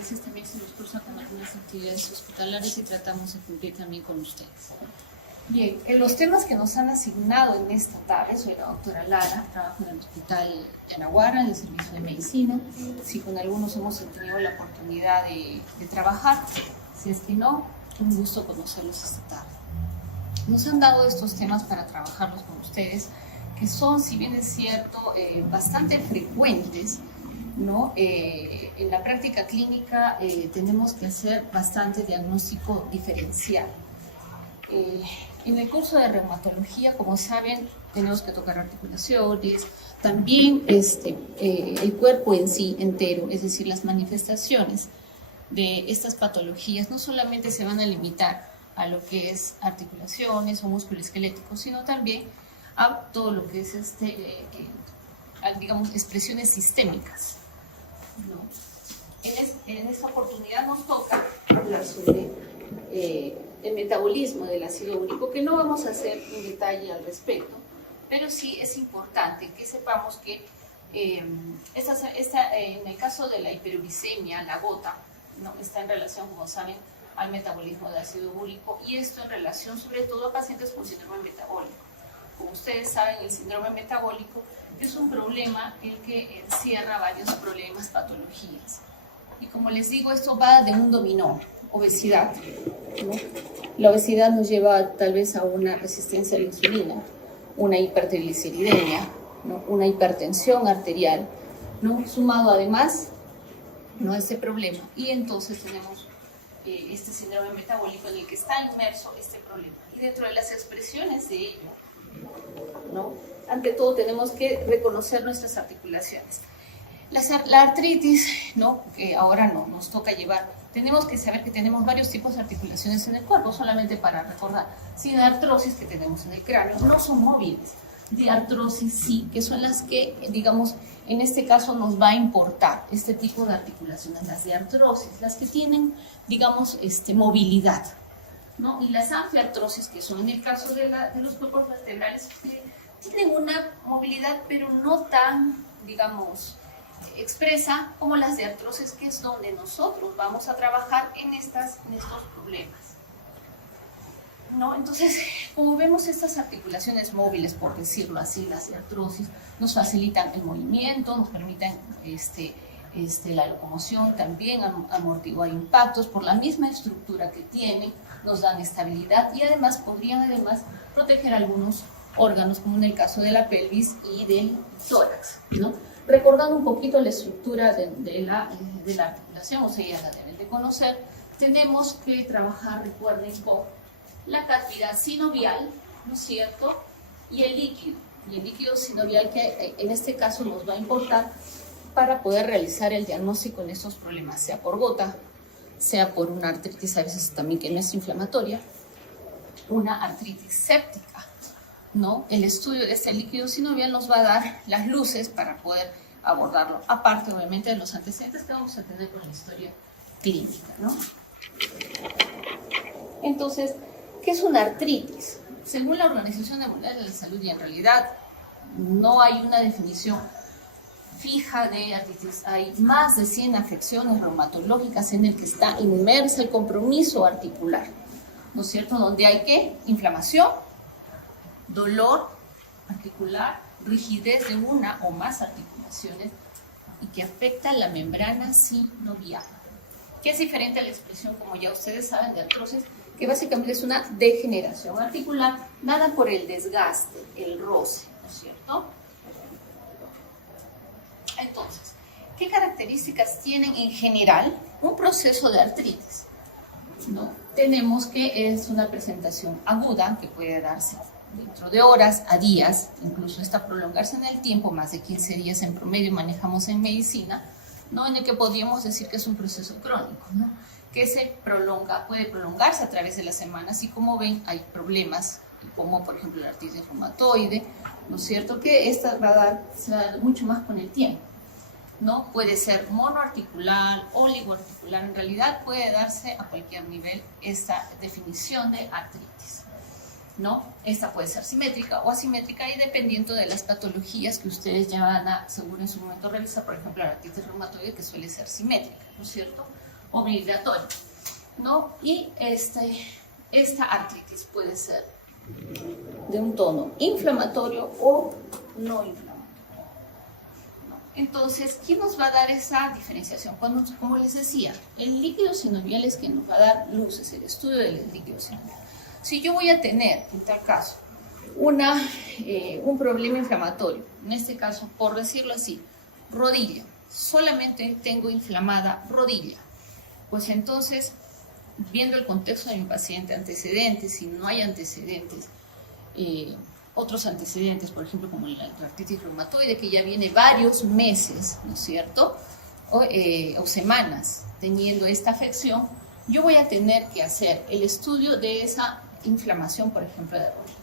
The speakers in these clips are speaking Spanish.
veces también se nos cruza con algunas actividades hospitalarias y tratamos de cumplir también con ustedes. Bien, los temas que nos han asignado en esta tarde, soy la doctora Lara, trabajo en el Hospital Yanaguara, en el Servicio de Medicina. Si con algunos hemos tenido la oportunidad de trabajar, si es que no, un gusto conocerlos esta tarde. Nos han dado estos temas para trabajarlos con ustedes, que son, si bien es cierto, bastante frecuentes, ¿no? En la práctica clínica tenemos que hacer bastante diagnóstico diferencial. En el curso de reumatología, como saben, tenemos que tocar articulaciones, también el cuerpo en sí entero, es decir, las manifestaciones de estas patologías no solamente se van a limitar a lo que es articulaciones o músculo esquelético, sino también a todo lo que es digamos, expresiones sistémicas, ¿no? En esta oportunidad nos toca hablar sobre el metabolismo del ácido úrico, que no vamos a hacer un detalle al respecto, pero sí es importante que sepamos que en el caso de la hiperuricemia, la gota, ¿no? Está en relación, como saben, al metabolismo del ácido úrico, y esto en relación sobre todo a pacientes con síndrome metabólico. Como ustedes saben, el síndrome metabólico es un problema el que encierra varios problemas, patologías. Y como les digo, esto va de un dominó, obesidad, ¿no? La obesidad nos lleva tal vez a una resistencia a la insulina, una hipertrigliceridemia, ¿no? Una hipertensión arterial, ¿no? Sumado además, ¿no?, este problema. Y entonces tenemos este síndrome metabólico en el que está inmerso este problema. Y dentro de las expresiones de ello, ¿no?, ante todo tenemos que reconocer nuestras articulaciones. La artritis, ¿no?, que ahora no nos toca llevar, tenemos que saber que tenemos varios tipos de articulaciones en el cuerpo, solamente para recordar. Sí, de artrosis que tenemos en el cráneo no son móviles, de artrosis sí, que son las que, digamos, en este caso nos va a importar este tipo de articulaciones, las de artrosis, las que tienen, digamos, movilidad, ¿no? Y las anfiartrosis, que son en el caso de los cuerpos vertebrales, que tienen una movilidad, pero no tan, digamos, expresa como las de artrosis, que es donde nosotros vamos a trabajar en estos problemas, ¿no? Entonces, como vemos, estas articulaciones móviles, por decirlo así, las de artrosis, nos facilitan el movimiento, nos permiten la locomoción, también amortiguar impactos por la misma estructura que tienen, nos dan estabilidad y además podrían proteger algunos órganos, como en el caso de la pelvis y del tórax, ¿no? Recordando un poquito la estructura de la articulación, o sea, ya la deben de conocer, tenemos que trabajar, recuerden, con la cavidad sinovial, ¿no es cierto?, y el líquido sinovial, que en este caso nos va a importar para poder realizar el diagnóstico en estos problemas, sea por gota, sea por una artritis, a veces también que no es inflamatoria, una artritis séptica, ¿no? El estudio de este líquido sinovial nos va a dar las luces para poder abordarlo, aparte obviamente de los antecedentes que vamos a tener con la historia clínica, ¿no? Entonces, ¿qué es una artritis? Según la Organización Mundial de la Salud, y en realidad no hay una definición fija de artritis, hay más de 100 afecciones reumatológicas en el que está inmerso el compromiso articular, ¿no es cierto?, donde hay ¿qué? Inflamación, dolor articular, rigidez de una o más articulaciones y que afecta la membrana sinovial, que es diferente a la expresión, como ya ustedes saben, de artrosis, que básicamente es una degeneración articular dada por el desgaste, el roce, ¿no es cierto? Entonces, ¿qué características tienen en general un proceso de artritis? ¿No? Tenemos que es una presentación aguda que puede darse dentro de horas a días, incluso hasta prolongarse en el tiempo, más de 15 días en promedio manejamos en medicina, ¿no?, en el que podríamos decir que es un proceso crónico, ¿no?, que puede prolongarse a través de las semanas, y como ven hay problemas como por ejemplo la artritis reumatoide, ¿no es cierto?, que esta se va a dar mucho más con el tiempo, ¿no? Puede ser monoarticular, oligoarticular, en realidad puede darse a cualquier nivel esta definición de artritis, ¿no? Esta puede ser simétrica o asimétrica y dependiendo de las patologías que ustedes ya van a, seguro en su momento, realizar, por ejemplo, la artritis reumatoide, que suele ser simétrica, ¿no es cierto? o migratorio, ¿no? Y esta artritis puede ser de un tono inflamatorio o no inflamatorio. Entonces, ¿quién nos va a dar esa diferenciación? Cuando, como les decía, el líquido sinovial es quien nos va a dar luces, el estudio del líquido sinovial. Si yo voy a tener, en tal caso, un problema inflamatorio, en este caso, por decirlo así, rodilla, solamente tengo inflamada rodilla, pues entonces, viendo el contexto de mi paciente, antecedentes, si no hay antecedentes, otros antecedentes, por ejemplo, como la artritis reumatoide, que ya viene varios meses, ¿no es cierto?, o semanas teniendo esta afección, yo voy a tener que hacer el estudio de esa inflamación, por ejemplo, de rodilla.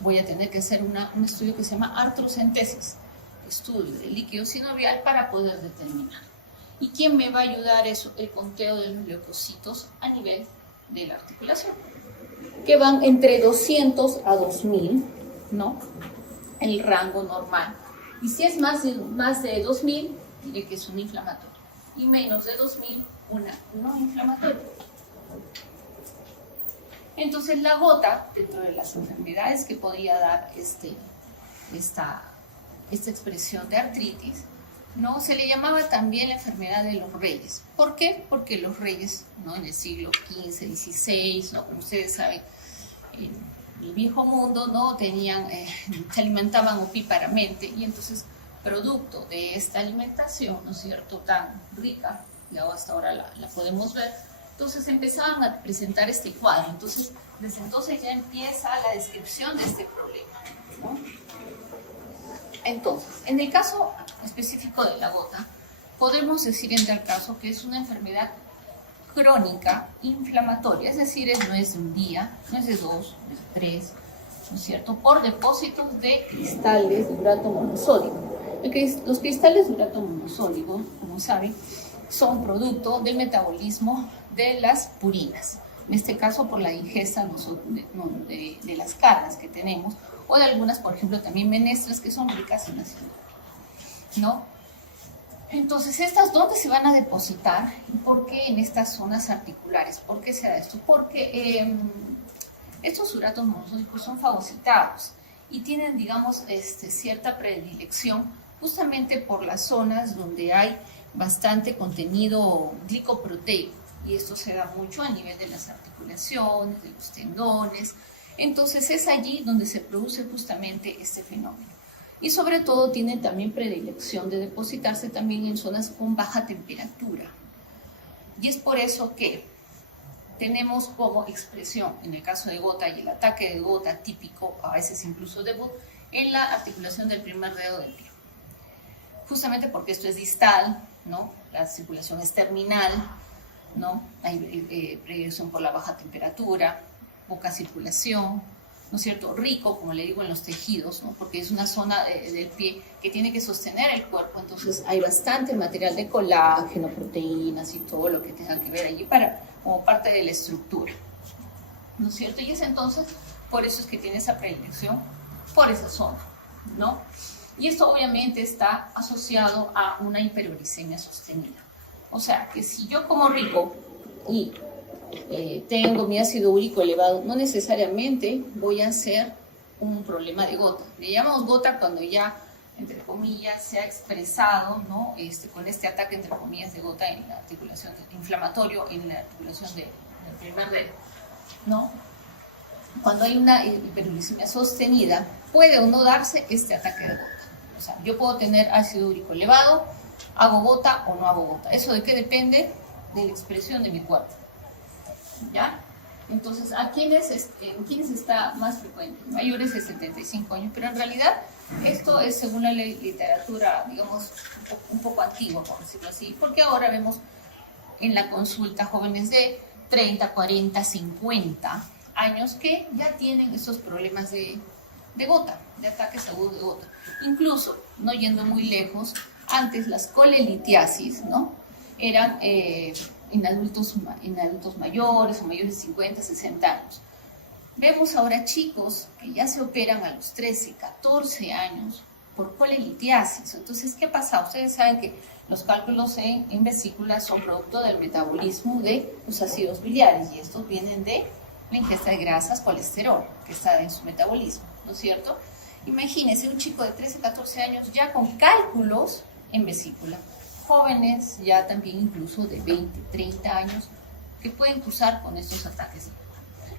Voy a tener que hacer un estudio que se llama artrocentesis, estudio del líquido sinovial para poder determinar. ¿Y quién me va a ayudar? Eso, el conteo de los leucocitos a nivel de la articulación, que van entre 200 a 2000, ¿no? El rango normal. Y si es más de 2000, diré que es un inflamatorio. Y menos de 2000, una no inflamatoria. Entonces la gota, dentro de las enfermedades que podría dar esta expresión de artritis, ¿no? Se le llamaba también la enfermedad de los reyes. ¿Por qué? Porque los reyes, ¿no?, en el siglo XV, XVI, ¿no?, como ustedes saben, en el viejo mundo, ¿no?, se alimentaban opíparamente, y entonces, producto de esta alimentación, ¿no es cierto?, tan rica, y hasta ahora la podemos ver, entonces empezaban a presentar este cuadro. Entonces, desde entonces ya empieza la descripción de este problema, ¿no? Entonces, en el caso específico de la gota, podemos decir en tal caso que es una enfermedad crónica inflamatoria, es decir, no es de un día, no es de 2, no es de 3, ¿no es cierto?, por depósitos de cristales de urato monosódico. Los cristales de urato monosódico, como saben, son producto del metabolismo de las purinas, en este caso por la ingesta de las carnes que tenemos, o de algunas, por ejemplo, también menestras que son ricas en ácido, ¿no? Entonces, ¿estas dónde se van a depositar? ¿Y por qué en estas zonas articulares? ¿Por qué se da esto? Porque estos uratos monosódicos son fagocitados y tienen, digamos, cierta predilección justamente por las zonas donde hay bastante contenido glicoproteico, y esto se da mucho a nivel de las articulaciones, de los tendones. Entonces es allí donde se produce justamente este fenómeno. Y sobre todo tiene también predilección de depositarse también en zonas con baja temperatura. Y es por eso que tenemos como expresión, en el caso de gota y el ataque de gota típico, a veces incluso debut, en la articulación del primer dedo del pie. Justamente porque esto es distal, ¿no? La circulación es terminal, ¿no? Hay predilección por la baja temperatura, poca circulación, ¿no es cierto?, rico, como le digo, en los tejidos, ¿no?, porque es una zona del pie que tiene que sostener el cuerpo, entonces hay bastante material de colágeno, proteínas y todo lo que tenga que ver allí como parte de la estructura, ¿no es cierto? Y es entonces, por eso es que tiene esa predilección por esa zona, ¿no? Y esto obviamente está asociado a una hiperuricemia sostenida. O sea, que si yo como rico y tengo mi ácido úrico elevado, no necesariamente voy a hacer un problema de gota. Le llamamos gota cuando ya, entre comillas, se ha expresado, ¿no?, con este ataque, entre comillas, de gota en la articulación inflamatorio, en la articulación del primer dedo, ¿no? Cuando hay una hiperuricemia sostenida, puede o no darse este ataque de gota. O sea, yo puedo tener ácido úrico elevado, hago gota o no hago gota. ¿Eso de qué depende? De la expresión de mi cuerpo, ¿ya? Entonces, ¿en quiénes está más frecuente? Mayores de 75 años, pero en realidad esto es según la literatura, digamos, un poco antigua, por decirlo así, porque ahora vemos en la consulta jóvenes de 30, 40, 50 años que ya tienen esos problemas de gota, de ataques agudos de gota. Incluso, no yendo muy lejos, antes las colelitiasis, ¿no?, eran en adultos mayores o mayores de 50, 60 años. Vemos ahora chicos que ya se operan a los 13, 14 años por colelitiasis. Entonces, ¿qué pasa? Ustedes saben que los cálculos en vesícula son producto del metabolismo de los ácidos biliares y estos vienen de la ingesta de grasas, colesterol, que está en su metabolismo, ¿no es cierto? Imagínense un chico de 13, 14 años ya con cálculos en vesícula. Jóvenes ya también incluso de 20, 30 años que pueden cursar con estos ataques.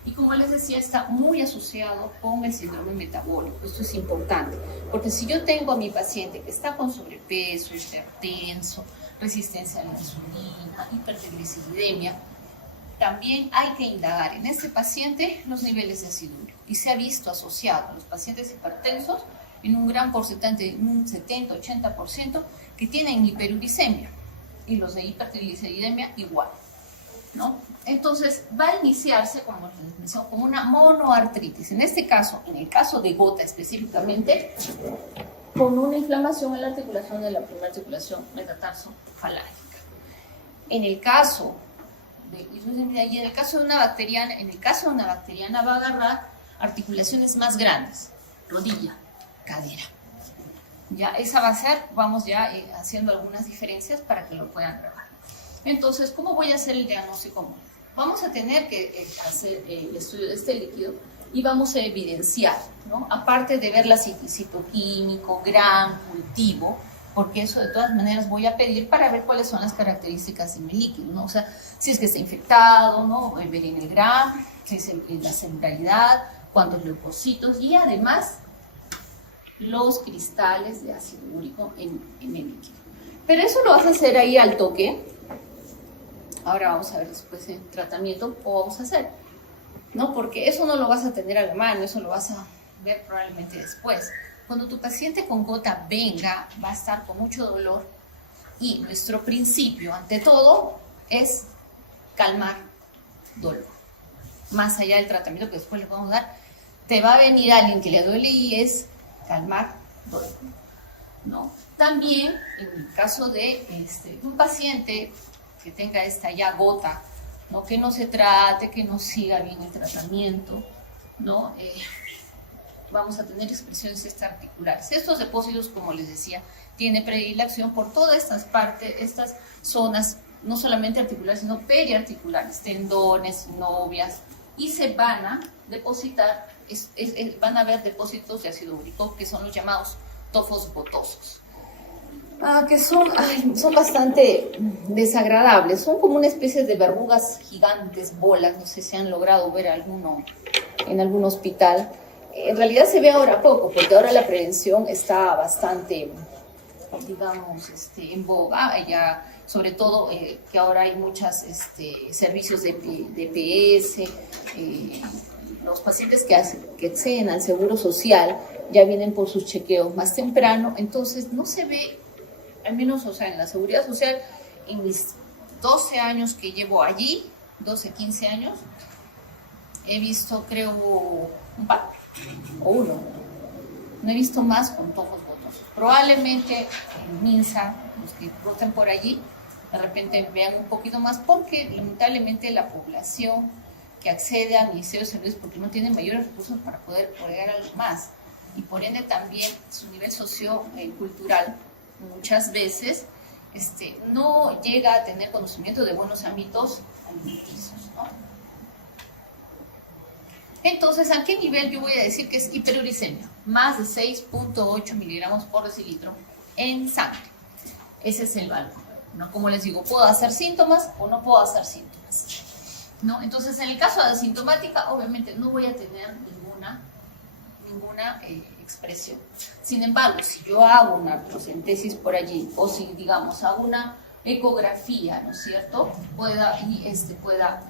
Y como les decía, está muy asociado con el síndrome metabólico. Esto es importante, porque si yo tengo a mi paciente que está con sobrepeso, hipertenso, resistencia a la insulina, hipertrigliceridemia, también hay que indagar en este paciente los niveles de ácido úrico. Y se ha visto asociado a los pacientes hipertensos en un gran porcentaje, un 70-80%, que tienen hiperuricemia. Y los de hipertrigliceridemia igual, ¿no? Entonces va a iniciarse, como les mencioné, como una monoartritis. En este caso, en el caso de gota específicamente, con una inflamación en la articulación de la primera articulación metatarsofalágica. En el caso y en el caso de una bacteriana, va a agarrar articulaciones más grandes, rodilla, cadera. Ya esa va a ser, vamos ya haciendo algunas diferencias para que lo puedan grabar. Entonces, ¿cómo voy a hacer el diagnóstico? Vamos a tener que hacer el estudio de este líquido y vamos a evidenciar, ¿no? Aparte de ver la citoquímico, gran, cultivo, porque eso de todas maneras voy a pedir para ver cuáles son las características de mi líquido, ¿no? O sea, si es que está infectado, ¿no? Ver en el gram, la centralidad, cuántos leucocitos y además los cristales de ácido úrico en el líquido. Pero eso lo vas a hacer ahí al toque. Ahora vamos a ver después el tratamiento o vamos a hacer, ¿no? Porque eso no lo vas a tener a la mano, eso lo vas a ver probablemente después. Cuando tu paciente con gota venga, va a estar con mucho dolor y nuestro principio, ante todo, es calmar dolor. Más allá del tratamiento que después le vamos a dar, te va a venir alguien que le duele y es calmar dolor, ¿no? También, en el caso de un paciente que tenga esta ya gota, ¿no? Que no se trate, que no siga bien el tratamiento, ¿no? Vamos a tener expresiones extraarticulares. Estos depósitos, como les decía, tienen predilección por todas estas partes, estas zonas, no solamente articulares, sino periarticulares, tendones, novias, y se van a depositar, van a haber depósitos de ácido úrico, que son los llamados tofos botosos. Que son bastante desagradables, son como una especie de verrugas gigantes, bolas, no sé si han logrado ver alguno en algún hospital. En realidad se ve ahora poco, porque ahora la prevención está bastante, digamos, en boga, ya, sobre todo que ahora hay muchos servicios de DPS, los pacientes que acceden al seguro social ya vienen por sus chequeos más temprano, entonces no se ve, al menos, o sea, en la seguridad social, en mis 12 años que llevo allí, 12, 15 años, he visto, creo, un par o uno, no he visto más con tofos botosos. Probablemente en MINSA, los que roten por allí, de repente vean un poquito más, porque lamentablemente la población que accede al Ministerio de Salud es porque no tiene mayores recursos para poder llegar a los más, y por ende también su nivel sociocultural muchas veces no llega a tener conocimiento de buenos ámbitos alimenticios, ¿no? Entonces, ¿a qué nivel yo voy a decir que es hiperuricemia? Más de 6.8 miligramos por decilitro en sangre. Ese es el valor, ¿no? Como les digo, puedo hacer síntomas o no puedo hacer síntomas, ¿no? Entonces, en el caso de asintomática, obviamente no voy a tener ninguna expresión. Sin embargo, si yo hago una procentesis por allí, o si, digamos, hago una ecografía, ¿no es cierto?, pueda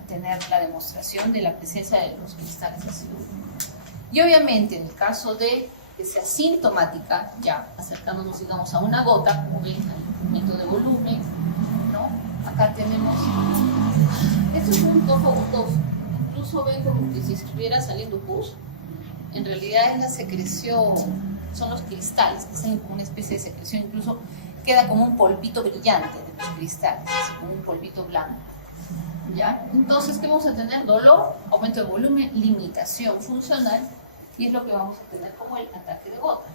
tener la demostración de la presencia de los cristales de ácido úrico. Y obviamente, en el caso de que sea sintomática, ya acercándonos, digamos, a una gota, como ven, hay un aumento de volumen, ¿no? Acá tenemos, esto es un tofo botoso, incluso ven como que si estuviera saliendo pus. En realidad es la secreción, son los cristales, que salen como una especie de secreción, incluso queda como un polvito brillante de los cristales, como un polvito blanco, ¿ya? Entonces, ¿qué vamos a tener? Dolor, aumento de volumen, limitación funcional, y es lo que vamos a tener como el ataque de gota.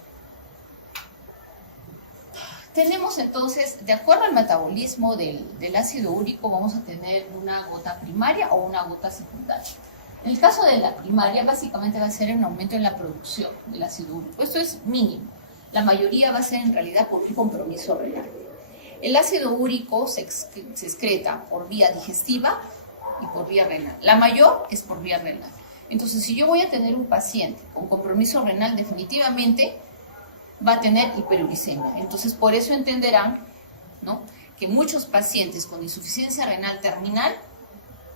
tenemos entonces, de acuerdo al metabolismo del ácido úrico, vamos a tener una gota primaria o una gota secundaria. En el caso de la primaria, básicamente va a ser un aumento en la producción del ácido úrico. Esto es mínimo. La mayoría va a ser en realidad por un compromiso renal. El ácido úrico se excreta por vía digestiva y por vía renal. La mayor es por vía renal. Entonces, si yo voy a tener un paciente con compromiso renal, definitivamente va a tener hiperuricemia. Entonces, por eso entenderán, ¿no?, que muchos pacientes con insuficiencia renal terminal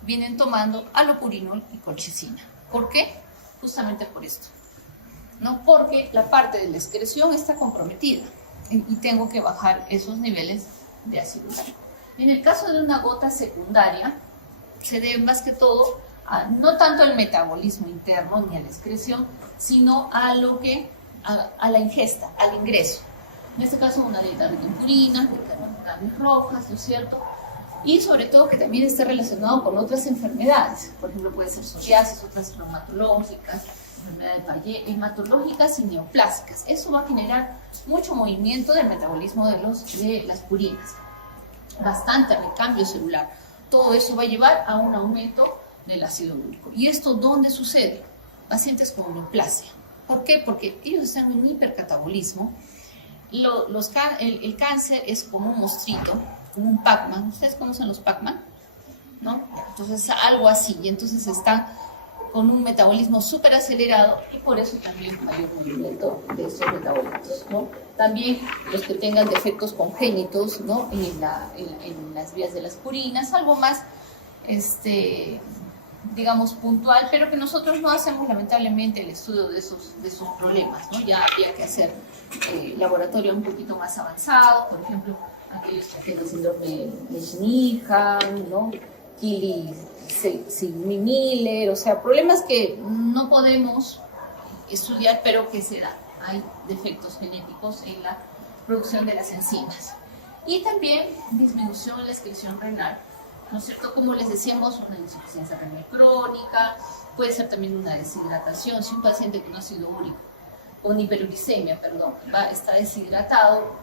vienen tomando alopurinol y colchicina. ¿Por qué? Justamente por esto, ¿no? Porque la parte de la excreción está comprometida y tengo que bajar esos niveles de ácido úrico. En el caso de una gota secundaria, se debe más que todo no tanto al metabolismo interno ni a la excreción, sino a la ingesta, al ingreso. En este caso, una dieta rica en purina, rica en carnes rojas, ¿no es cierto? Y sobre todo que también esté relacionado con otras enfermedades. Por ejemplo, puede ser psoriasis, otras reumatológicas, enfermedades hematológicas y neoplásicas. Eso va a generar mucho movimiento del metabolismo de las purinas. Bastante recambio celular. Todo eso va a llevar a un aumento del ácido úrico. ¿Y esto dónde sucede? Pacientes con neoplasia. ¿Por qué? Porque ellos están en hipercatabolismo. El cáncer es como un monstruito, como un Pac-Man. ¿Ustedes conocen los Pac-Man? ¿No? Entonces, algo así. Y entonces están con un metabolismo súper acelerado y por eso también mayor movimiento de esos metabolitos, ¿no? También los que tengan defectos congénitos, ¿no?, en las vías de las purinas, algo más, digamos, puntual, pero que nosotros no hacemos lamentablemente el estudio de esos problemas, ¿no? Ya había que hacer laboratorio un poquito más avanzado, por ejemplo, aquellos que tienen síndrome de Schnittgen, ¿no?, Miller, o sea, problemas que no podemos estudiar, pero que se dan. Hay defectos genéticos en la producción de las enzimas. Y también disminución en la excreción renal, ¿no es cierto? Como les decíamos, una insuficiencia renal crónica, puede ser también una deshidratación. Si un paciente con ácido úrico, con hiperuricemia, está deshidratado,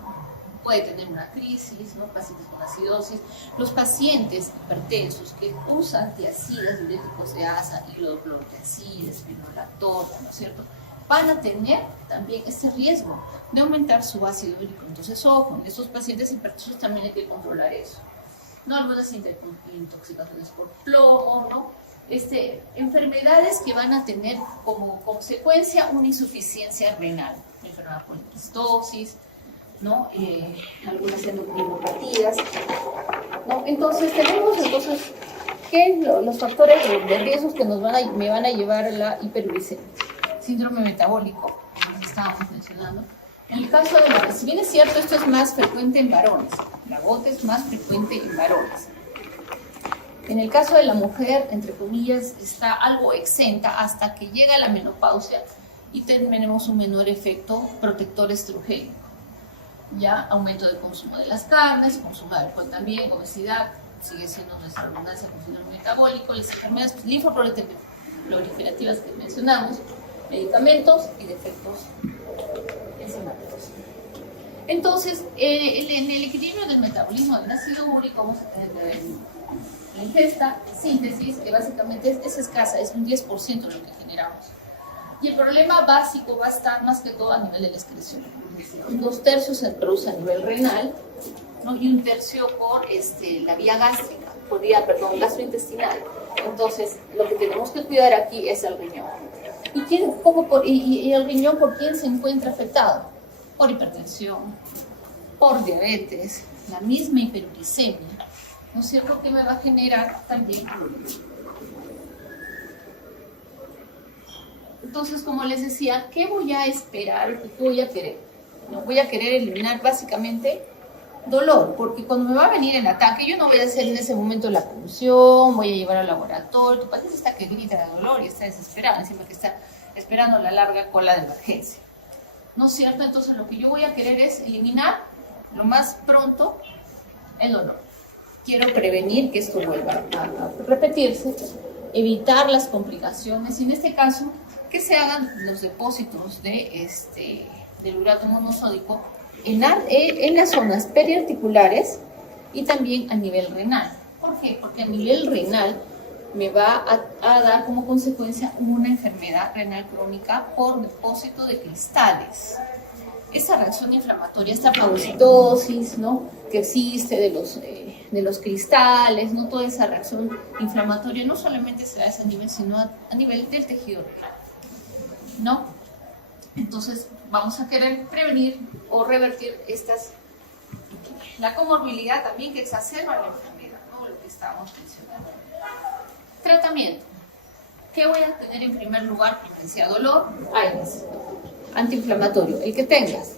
puede tener una crisis, ¿no? Pacientes con acidosis. Los pacientes hipertensos que usan tiazidas, diuréticos de asa, hidroclorotiazida, spironolactona, ¿no es cierto?, van a tener también ese riesgo de aumentar su ácido úrico. Entonces, ojo, en esos pacientes hipertensos también hay que controlar eso. No, algunas intoxicaciones por plomo, ¿no? Enfermedades que van a tener como consecuencia una insuficiencia renal, enfermedad por poliquistosis, ¿no? Algunas endocrinopatías, ¿no? Entonces tenemos ¿qué los factores de riesgos que me van a llevar a la hiperuricemia? Síndrome metabólico, como estábamos mencionando. En el caso de si bien es cierto, esto es más frecuente en varones, la gota es más frecuente en varones. En el caso de la mujer, entre comillas, está algo exenta hasta que llega la menopausia y tenemos un menor efecto protector estrogénico. Ya aumento del consumo de las carnes, consumo de alcohol también, obesidad, sigue siendo nuestra abundancia con síndrome metabólico, las enfermedades linfoproliferativas que mencionamos, medicamentos y defectos enzimáticos. Entonces, en el equilibrio del metabolismo del ácido úrico vamos a tener la ingesta, síntesis, que básicamente es escasa, es un 10% de lo que generamos. Y el problema básico va a estar más que todo a nivel de la excreción. 2/3 se produce a nivel renal, ¿no?, y 1/3 por la vía gástrica, gastrointestinal. Entonces, lo que tenemos que cuidar aquí es el riñón. ¿Y el riñón por quién se encuentra afectado? Por hipertensión, por diabetes, la misma hiperuricemia, ¿no es cierto?, que me va a generar también. Entonces, como les decía, ¿qué voy a esperar? ¿Qué voy a querer? No voy a querer eliminar básicamente dolor, porque cuando me va a venir el ataque, yo no voy a hacer en ese momento la punción, voy a llevar al laboratorio. Tu paciente está que grita de dolor y está desesperado, encima que está esperando la larga cola de emergencia, ¿no es cierto? Entonces, lo que yo voy a querer es eliminar lo más pronto el dolor. Quiero prevenir que esto vuelva a repetirse, evitar las complicaciones y en este caso que se hagan los depósitos del urato monosódico en las zonas periarticulares y también a nivel renal. ¿Por qué? Porque a nivel renal me va a dar como consecuencia una enfermedad renal crónica por depósito de cristales. Esa reacción inflamatoria, esta fagocitosis, ¿no?, que existe de los cristales, ¿no?, toda esa reacción inflamatoria no solamente se da a ese nivel, sino a nivel del tejido renal, ¿no? Entonces vamos a querer prevenir o revertir la comorbilidad también que exacerba la enfermedad, ¿no?, lo que estábamos mencionando. Tratamiento. ¿Qué voy a tener en primer lugar? Presencia, dolor, AINES, antiinflamatorio, el que tengas,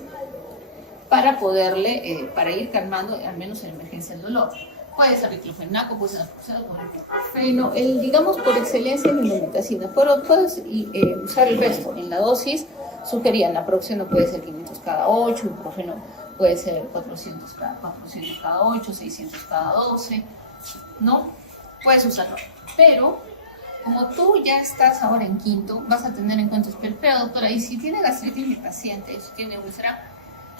para poderle, para ir calmando, al menos en emergencia, el dolor. Puede ser diclofenaco, puede ser ibuprofeno, digamos por excelencia la indometacina, pero puedes usar el resto. En la dosis sugerían, la Naproxeno puede ser 500 cada 8, ibuprofeno puede ser 400 cada 8, 600 cada 12, ¿no? Puedes usarlo, pero como tú ya estás ahora en quinto, vas a tener en cuenta, pero doctora, y si tiene gastritis mi paciente, si tiene úlcera,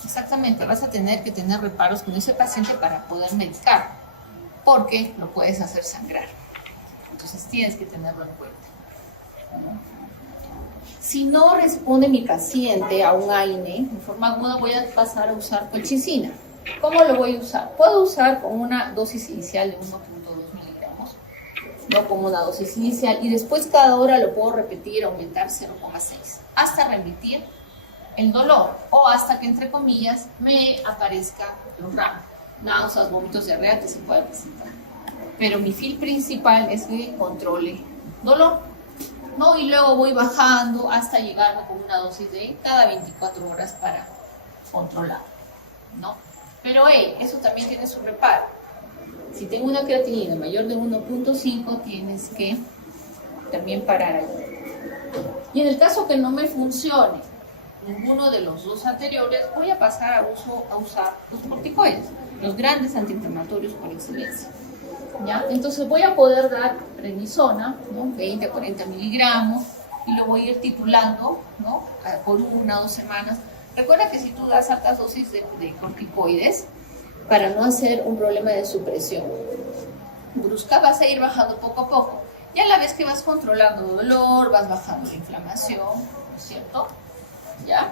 exactamente, vas a tener que tener reparos con ese paciente para poder medicar, porque lo puedes hacer sangrar. Entonces tienes que tenerlo en cuenta. Si no responde mi paciente a un AINE, en forma aguda voy a pasar a usar colchicina. ¿Cómo lo voy a usar? Puedo usar con una dosis inicial de 1.2 miligramos, no como una dosis inicial, y después cada hora lo puedo repetir, aumentar 0,6, hasta remitir el dolor, o hasta que, entre comillas, me aparezca los RAM, náuseas, vómitos, diarrea que se puede presentar. Pero mi fin principal es que controle dolor, ¿no? Y luego voy bajando hasta llegarme con una dosis de cada 24 horas para controlar, ¿no? Pero eso también tiene su reparo. Si tengo una creatinina mayor de 1.5, tienes que también parar ahí. Y en el caso que no me funcione ninguno de los dos anteriores, voy a pasar a usar los corticoides, los grandes antiinflamatorios por excelencia. ¿Ya? Entonces voy a poder dar prednisona, ¿no?, 20 a 40 miligramos, y lo voy a ir titulando, ¿no?, por 1 o 2 semanas. Recuerda que si tú das altas dosis de corticoides, para no hacer un problema de supresión brusca, vas a ir bajando poco a poco. Y a la vez que vas controlando dolor, vas bajando la inflamación, ¿no es cierto? ¿Ya?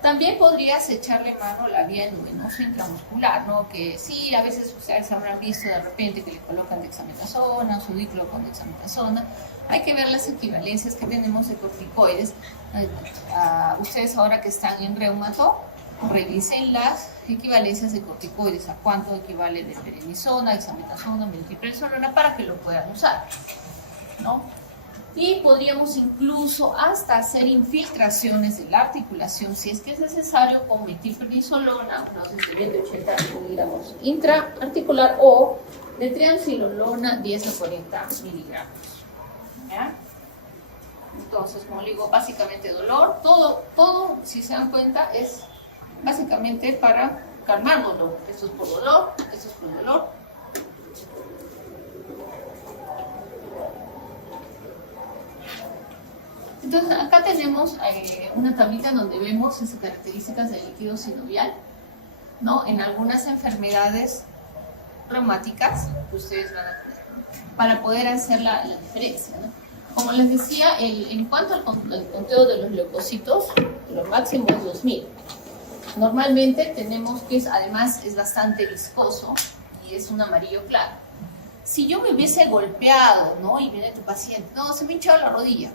También podrías echarle mano a la vía endovenosa intramuscular, ¿no? Que sí, a veces ustedes habrán visto de repente que le colocan dexametasona, sudiclo con dexametasona. Hay que ver las equivalencias que tenemos de corticoides. Ustedes ahora que están en reumato, revisen las equivalencias de corticoides, a cuánto equivale de prednisona, dexametasona, metiprezolona, para que lo puedan usar, ¿no? Y podríamos incluso hasta hacer infiltraciones de la articulación, si es que es necesario, con metilprednisolona, una dosis de 180 miligramos intraarticular, o de triamcinolona 10 a 40 miligramos. ¿Ya? Entonces, como digo, básicamente dolor, todo, si se dan cuenta, es básicamente para calmar dolor. Esto es por dolor, esto es por dolor. Entonces acá tenemos una tablita donde vemos esas características del líquido sinovial, ¿no?, en algunas enfermedades reumáticas que ustedes van a tener, ¿no?, para poder hacer la diferencia, ¿no? Como les decía, en cuanto al conteo de los leucocitos, lo máximo es 2000. Normalmente tenemos que además es bastante viscoso y es un amarillo claro. Si yo me hubiese golpeado, ¿no?, y viene tu paciente, no, se me ha hinchado la rodilla,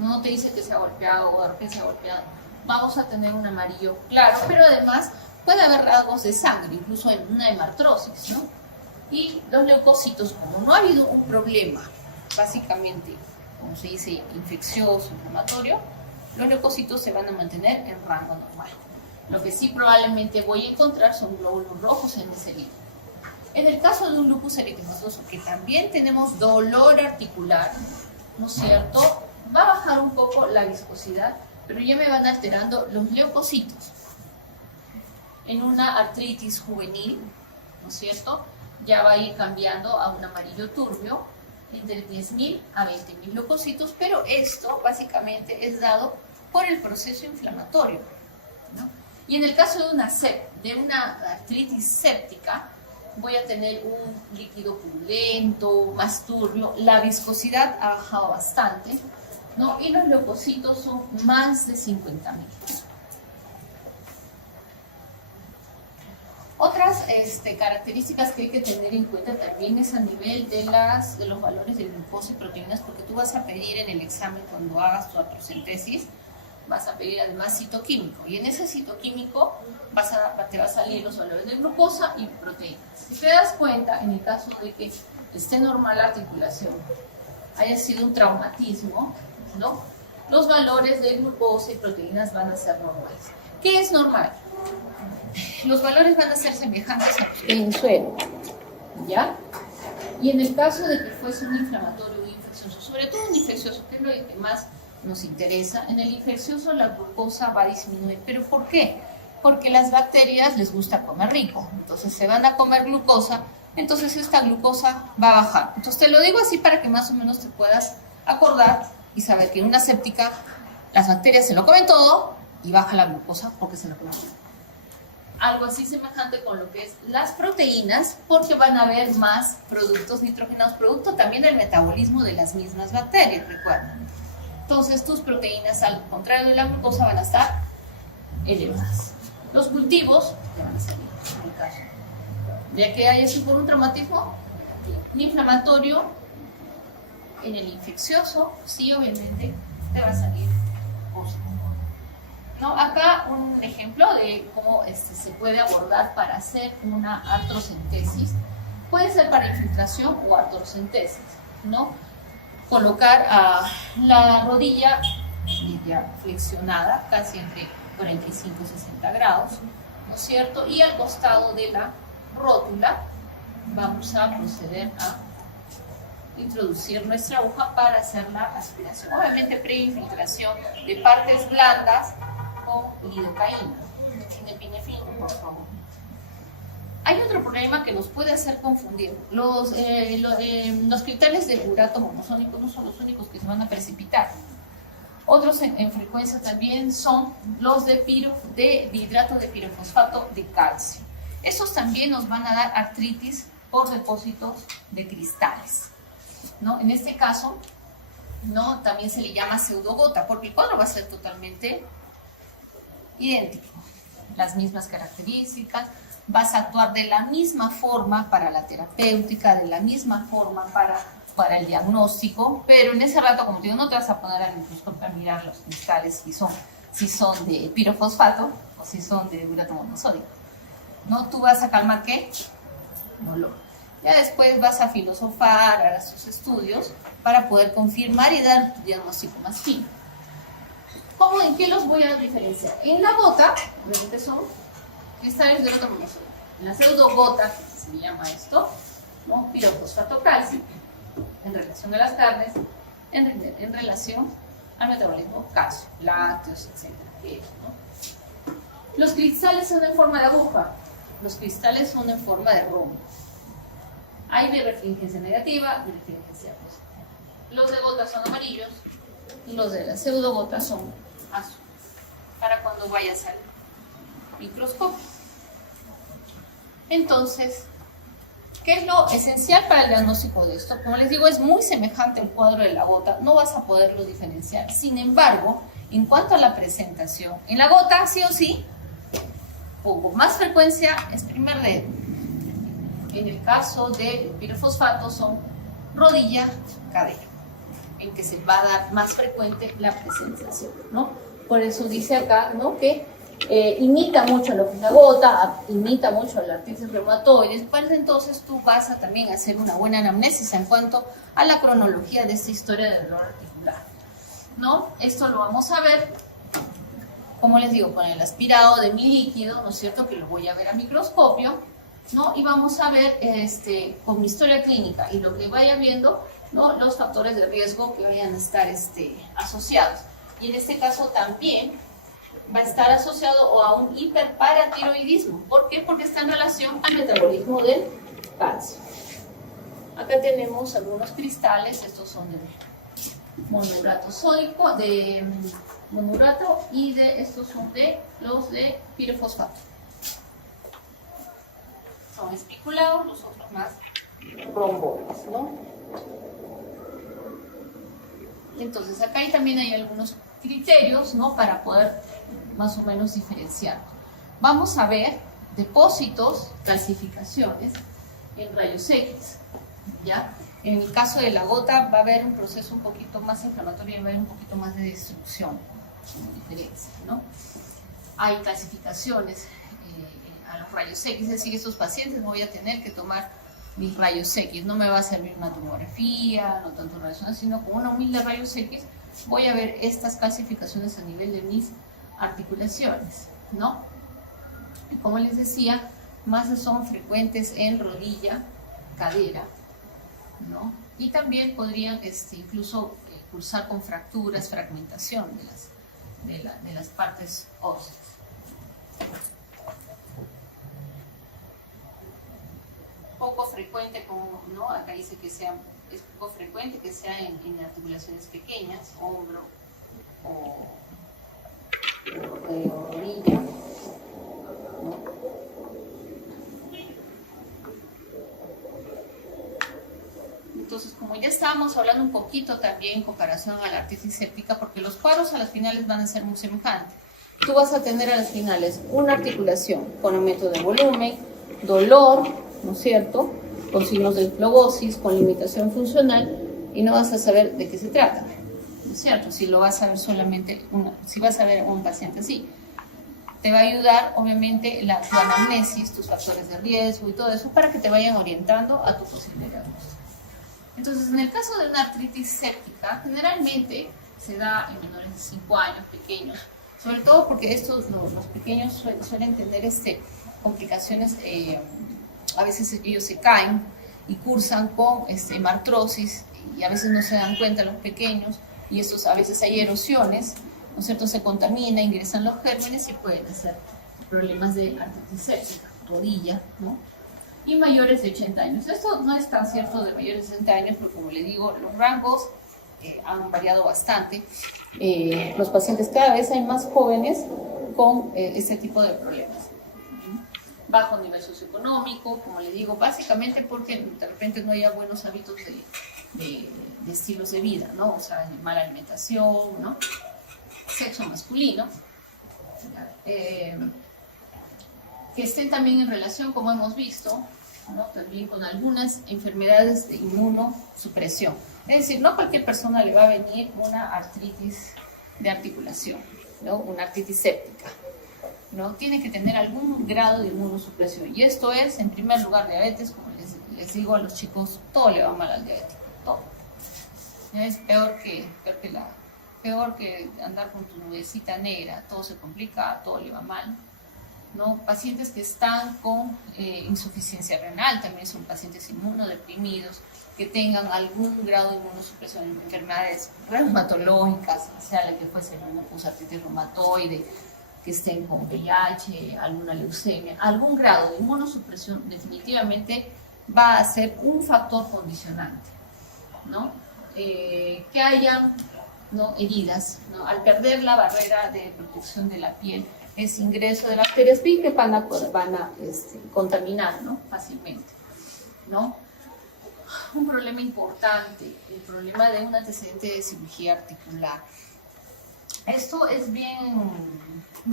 no te dice que se ha golpeado o que se ha golpeado, vamos a tener un amarillo claro, pero además puede haber rasgos de sangre, incluso en una hemartrosis, ¿no? Y los leucocitos, como no ha habido un problema, básicamente, como se dice, infeccioso, inflamatorio, los leucocitos se van a mantener en rango normal. Lo que sí probablemente voy a encontrar son glóbulos rojos en ese líquido. En el caso de un lupus eritematoso, que también tenemos dolor articular, ¿no es cierto?, va a bajar un poco la viscosidad, pero ya me van alterando los leucocitos. En una artritis juvenil, ¿no es cierto?, ya va a ir cambiando a un amarillo turbio, entre 10.000 a 20.000 leucocitos, pero esto básicamente es dado por el proceso inflamatorio, ¿no? Y en el caso de una artritis séptica, voy a tener un líquido purulento, más turbio, la viscosidad ha bajado bastante, ¿no? Y los leucocitos son más de 50.000. Otras características que hay que tener en cuenta también es a nivel de los valores de glucosa y proteínas, porque tú vas a pedir en el examen cuando hagas tu artrocentesis, vas a pedir además citoquímico, y en ese citoquímico te va a salir los valores de glucosa y proteínas. Si te das cuenta, en el caso de que esté normal la articulación, haya sido un traumatismo, ¿no? Los valores de glucosa y proteínas van a ser normales. ¿Qué es normal? Los valores van a ser semejantes en suelo, ¿ya? Y en el caso de que fuese un inflamatorio o infeccioso, sobre todo un infeccioso, que es lo que más nos interesa, en el infeccioso la glucosa va a disminuir. ¿Pero por qué? Porque las bacterias les gusta comer rico, entonces se van a comer glucosa, entonces esta glucosa va a bajar. Entonces te lo digo así para que más o menos te puedas acordar y saber que en una séptica las bacterias se lo comen todo y baja la glucosa porque se lo comen todo. Algo así semejante con lo que es las proteínas, porque van a haber más productos nitrogenados, producto también del metabolismo de las mismas bacterias, recuerda. Entonces tus proteínas, al contrario de la glucosa, van a estar elevadas. Los cultivos te van a salir, en el caso, ya que haya sido por un traumatismo, un inflamatorio, en el infeccioso, sí, obviamente, te va a salir positivo. ¿No? Acá un ejemplo de cómo se puede abordar para hacer una artrocentesis. Puede ser para infiltración o artrocentesis, ¿no? Colocar la rodilla ya flexionada, casi entre 45 y 60 grados, ¿no es cierto? Y al costado de la rótula vamos a proceder a introducir nuestra aguja para hacer la aspiración. Obviamente preinfiltración de partes blandas con lidocaína, sin epinefrina, por favor. Hay otro problema que nos puede hacer confundir. Los cristales de urato monosónico no son los únicos que se van a precipitar. Otros en frecuencia también son los de hidrato de pirofosfato de calcio. Esos también nos van a dar artritis por depósitos de cristales, ¿no? En este caso, ¿no? También se le llama pseudogota, porque el cuadro va a ser totalmente idéntico, las mismas características, vas a actuar de la misma forma para la terapéutica, de la misma forma para el diagnóstico, pero en ese rato, como te digo, no te vas a poner al microscopio a mirar los cristales si son de pirofosfato o si son de urato monosódico, ¿no? Tú vas a calmar ¿qué? Dolor. Ya después vas a filosofar, harás tus estudios para poder confirmar y dar tu diagnóstico más fino. ¿Cómo, en qué los voy a diferenciar? En la gota, obviamente son cristales de urato monosódico. En la pseudogota, que se llama esto, ¿no? Pirofosfato calcio, en relación a las carnes, en relación al metabolismo calcio, lácteos, etc. ¿no? Los cristales son en forma de aguja, los cristales son en forma de rombo. Hay birefringencia negativa, birefringencia positiva. Los de gota son amarillos, y los de la pseudogota son azules, para cuando vayas al microscopio. Entonces, ¿qué es lo esencial para el diagnóstico de esto? Como les digo, es muy semejante al cuadro de la gota, no vas a poderlo diferenciar. Sin embargo, en cuanto a la presentación, en la gota, sí o sí, o con más frecuencia, es primer dedo. En el caso del pirofosfato son rodilla, cadera, en que se va a dar más frecuente la presentación, ¿no? Por eso dice acá, ¿no? Que imita mucho lo que es la gota, imita mucho la artritis reumatoide, pues entonces tú vas a también hacer una buena anamnesis en cuanto a la cronología de esta historia del dolor articular, ¿no? Esto lo vamos a ver, como les digo, con el aspirado de mi líquido, ¿no es cierto? Que lo voy a ver a microscopio, ¿no? Y vamos a ver con mi historia clínica y lo que vaya viendo, ¿no? Los factores de riesgo que vayan a estar asociados. Y en este caso también va a estar asociado a un hiperparatiroidismo. ¿Por qué? Porque está en relación al metabolismo del calcio. Acá tenemos algunos cristales, estos son de monourato sódico, de monourato, y estos son los de pirofosfato. Son espiculados, los otros más romboides, ¿no? Entonces acá también hay algunos criterios, ¿no?, para poder más o menos diferenciar. Vamos a ver depósitos, clasificaciones en rayos X, ¿ya? En el caso de la gota va a haber un proceso un poquito más inflamatorio y va a haber un poquito más de destrucción, como diferencia, ¿no? Hay clasificaciones a los rayos X, es decir, estos pacientes voy a tener que tomar mis rayos X, no me va a servir una tomografía, no tanto resonancia, sino con una humilde rayos X voy a ver estas clasificaciones a nivel de mis articulaciones, ¿no? Y como les decía, más son frecuentes en rodilla, cadera, ¿no? Y también podrían incluso cursar con fracturas, fragmentación de las partes óseas. Poco frecuente, ¿no? Acá dice que es poco frecuente que sea en articulaciones pequeñas, hombro o rodilla, ¿no? Entonces, como ya estábamos hablando un poquito también en comparación a la artritis séptica, porque los cuadros a las finales van a ser muy semejantes. Tú vas a tener a las finales una articulación con aumento de volumen, dolor, ¿no es cierto?, con signos de flebosis, con limitación funcional, y no vas a saber de qué se trata, ¿no es cierto? Si lo vas a ver solamente, si vas a ver a un paciente así. Te va a ayudar, obviamente, tu anamnesis, tus factores de riesgo y todo eso, para que te vayan orientando a tu posible diagnóstico. Entonces, en el caso de una artritis séptica, generalmente se da en menores de 5 años, pequeños, sobre todo porque los pequeños suelen tener complicaciones, a veces ellos se caen y cursan con hemartrosis, y a veces no se dan cuenta los pequeños, y a veces hay erosiones, ¿no es cierto?, se contamina, ingresan los gérmenes y pueden hacer problemas de artritis séptica, rodilla, ¿no? Y mayores de 80 años. Esto no es tan cierto de mayores de 60 años, porque como le digo, los rangos han variado bastante. Los pacientes cada vez hay más jóvenes con este tipo de problemas. Bajo nivel socioeconómico, como le digo, básicamente porque de repente no haya buenos hábitos de estilos de vida, ¿no? O sea, mala alimentación, ¿no? Sexo masculino. Que estén también en relación, como hemos visto, ¿no?, también con algunas enfermedades de inmunosupresión. Es decir, no cualquier persona le va a venir una artritis de articulación, ¿no?, una artritis séptica, ¿no? Tiene que tener algún grado de inmunosupresión. Y esto es, en primer lugar, diabetes. Como les digo a los chicos, todo le va mal al diabético, todo. Es peor que andar con tu nubecita negra, todo se complica, todo le va mal, ¿no? Pacientes que están con insuficiencia renal también son pacientes inmunodeprimidos, que tengan algún grado de inmunosupresión, enfermedades reumatológicas, sea la que fuese una artritis reumatoide, que estén con VIH, alguna leucemia, algún grado de inmunosupresión definitivamente va a ser un factor condicionante, ¿no? Que hayan, ¿no?, heridas, ¿no? Al perder la barrera de protección de la piel, es ingreso de bacterias que van a contaminar, ¿no?, fácilmente, ¿no? Un problema importante, el problema de un antecedente de cirugía articular. Esto es bien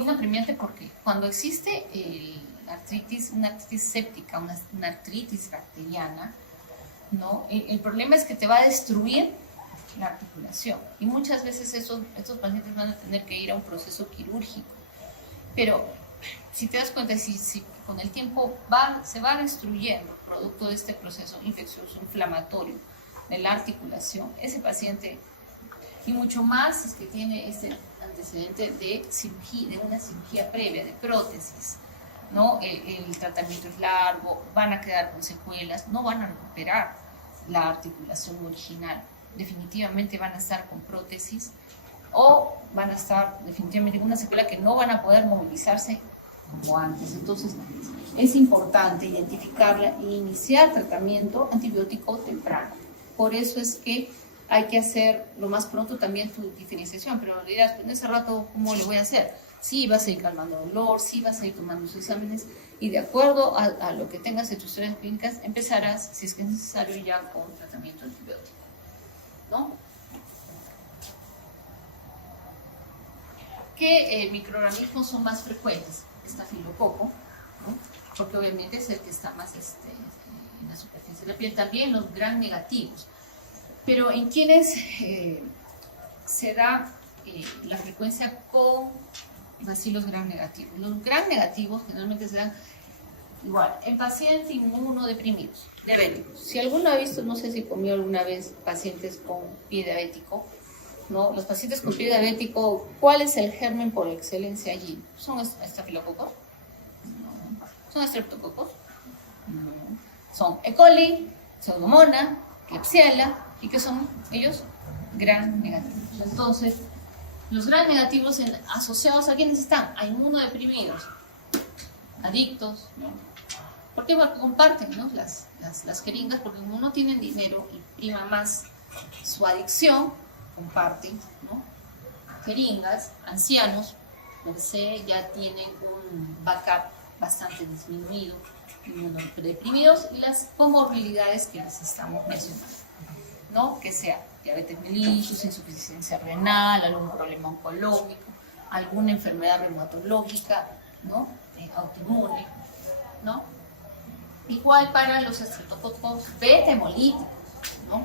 apremiante, porque cuando existe una artritis séptica, una artritis bacteriana, ¿no?, el problema es que te va a destruir la articulación, y muchas veces estos pacientes van a tener que ir a un proceso quirúrgico. Pero si te das cuenta, si con el tiempo se va destruyendo producto de este proceso infeccioso, inflamatorio de la articulación, ese paciente, y mucho más es que tiene ese antecedente de cirugía, de una cirugía previa, de prótesis, ¿no? El tratamiento es largo, van a quedar con secuelas, no van a recuperar la articulación original, definitivamente van a estar con prótesis, o van a estar definitivamente en una secuela que no van a poder movilizarse como antes. Entonces, es importante identificarla e iniciar tratamiento antibiótico temprano. Por eso es que hay que hacer lo más pronto también tu diferenciación, pero dirás, en ese rato, ¿cómo le voy a hacer? Sí, vas a ir calmando dolor, sí vas a ir tomando sus exámenes y de acuerdo a lo que tengas en tus historias clínicas, empezarás, si es que es necesario, ya con tratamiento antibiótico, ¿no? ¿Qué microorganismos son más frecuentes? Estafilococo, ¿no? Porque obviamente es el que está más en la superficie de la piel. También los gram negativos. Pero en quienes se da la frecuencia con bacilos gram negativos. Los gram negativos generalmente se dan igual en pacientes inmunodeprimidos, diabéticos. Si alguno ha visto, no sé si comió alguna vez pacientes con pie diabético, ¿no? Los pacientes con pie diabético, ¿cuál es el germen por excelencia allí? ¿Son estafilococos? No. ¿Son estreptococos? No. Son E. coli, pseudomonas, Klebsiella, ¿y qué son ellos? Gram negativos. Entonces, los gram negativos asociados a quiénes están? A inmunodeprimidos, adictos, ¿no? ¿Por qué? Porque comparten, ¿no? las jeringas, porque como no tienen dinero y prima más su adicción, comparten, ¿no? Jeringas, ancianos, merced, ya tienen un backup bastante disminuido, inmunodeprimidos y las comorbilidades que les estamos mencionando, ¿no? Que sea diabetes mellitus, insuficiencia renal, algún problema oncológico, alguna enfermedad reumatológica, ¿no? Autoinmune, ¿no? Igual para los estreptococos beta hemolíticos, ¿no?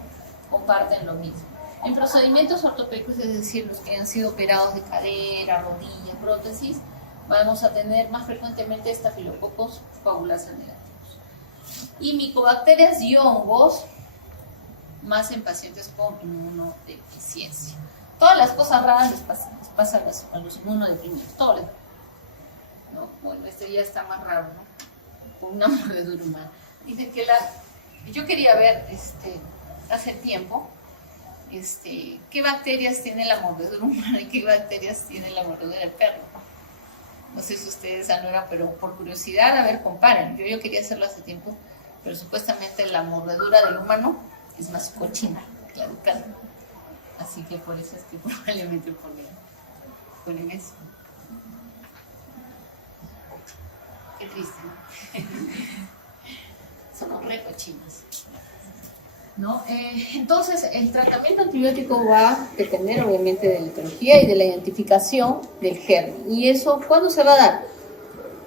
Comparten lo mismo. En procedimientos ortopédicos, es decir, los que han sido operados de cadera, rodilla, prótesis, vamos a tener más frecuentemente estafilococos coagulasa negativos. Y micobacterias y hongos, más en pacientes con inmunodeficiencia. Todas las cosas raras les pasan a los inmunodeprimidos, todo. ¿No? Bueno, este ya está más raro, ¿no? Con una mordedura humana. Dicen que yo quería ver hace tiempo qué bacterias tiene la mordedura humana y qué bacterias tiene la mordedura del perro. No sé si ustedes saben, pero por curiosidad, a ver, comparen. Yo quería hacerlo hace tiempo, pero supuestamente la mordedura del humano es más cochina que la del perro. Así que por eso es que probablemente ponen eso. Qué triste, ¿no? Somos re cochinos, ¿no? Entonces, el tratamiento antibiótico va a depender obviamente de la etiología y de la identificación del germen. ¿Y eso cuándo se va a dar?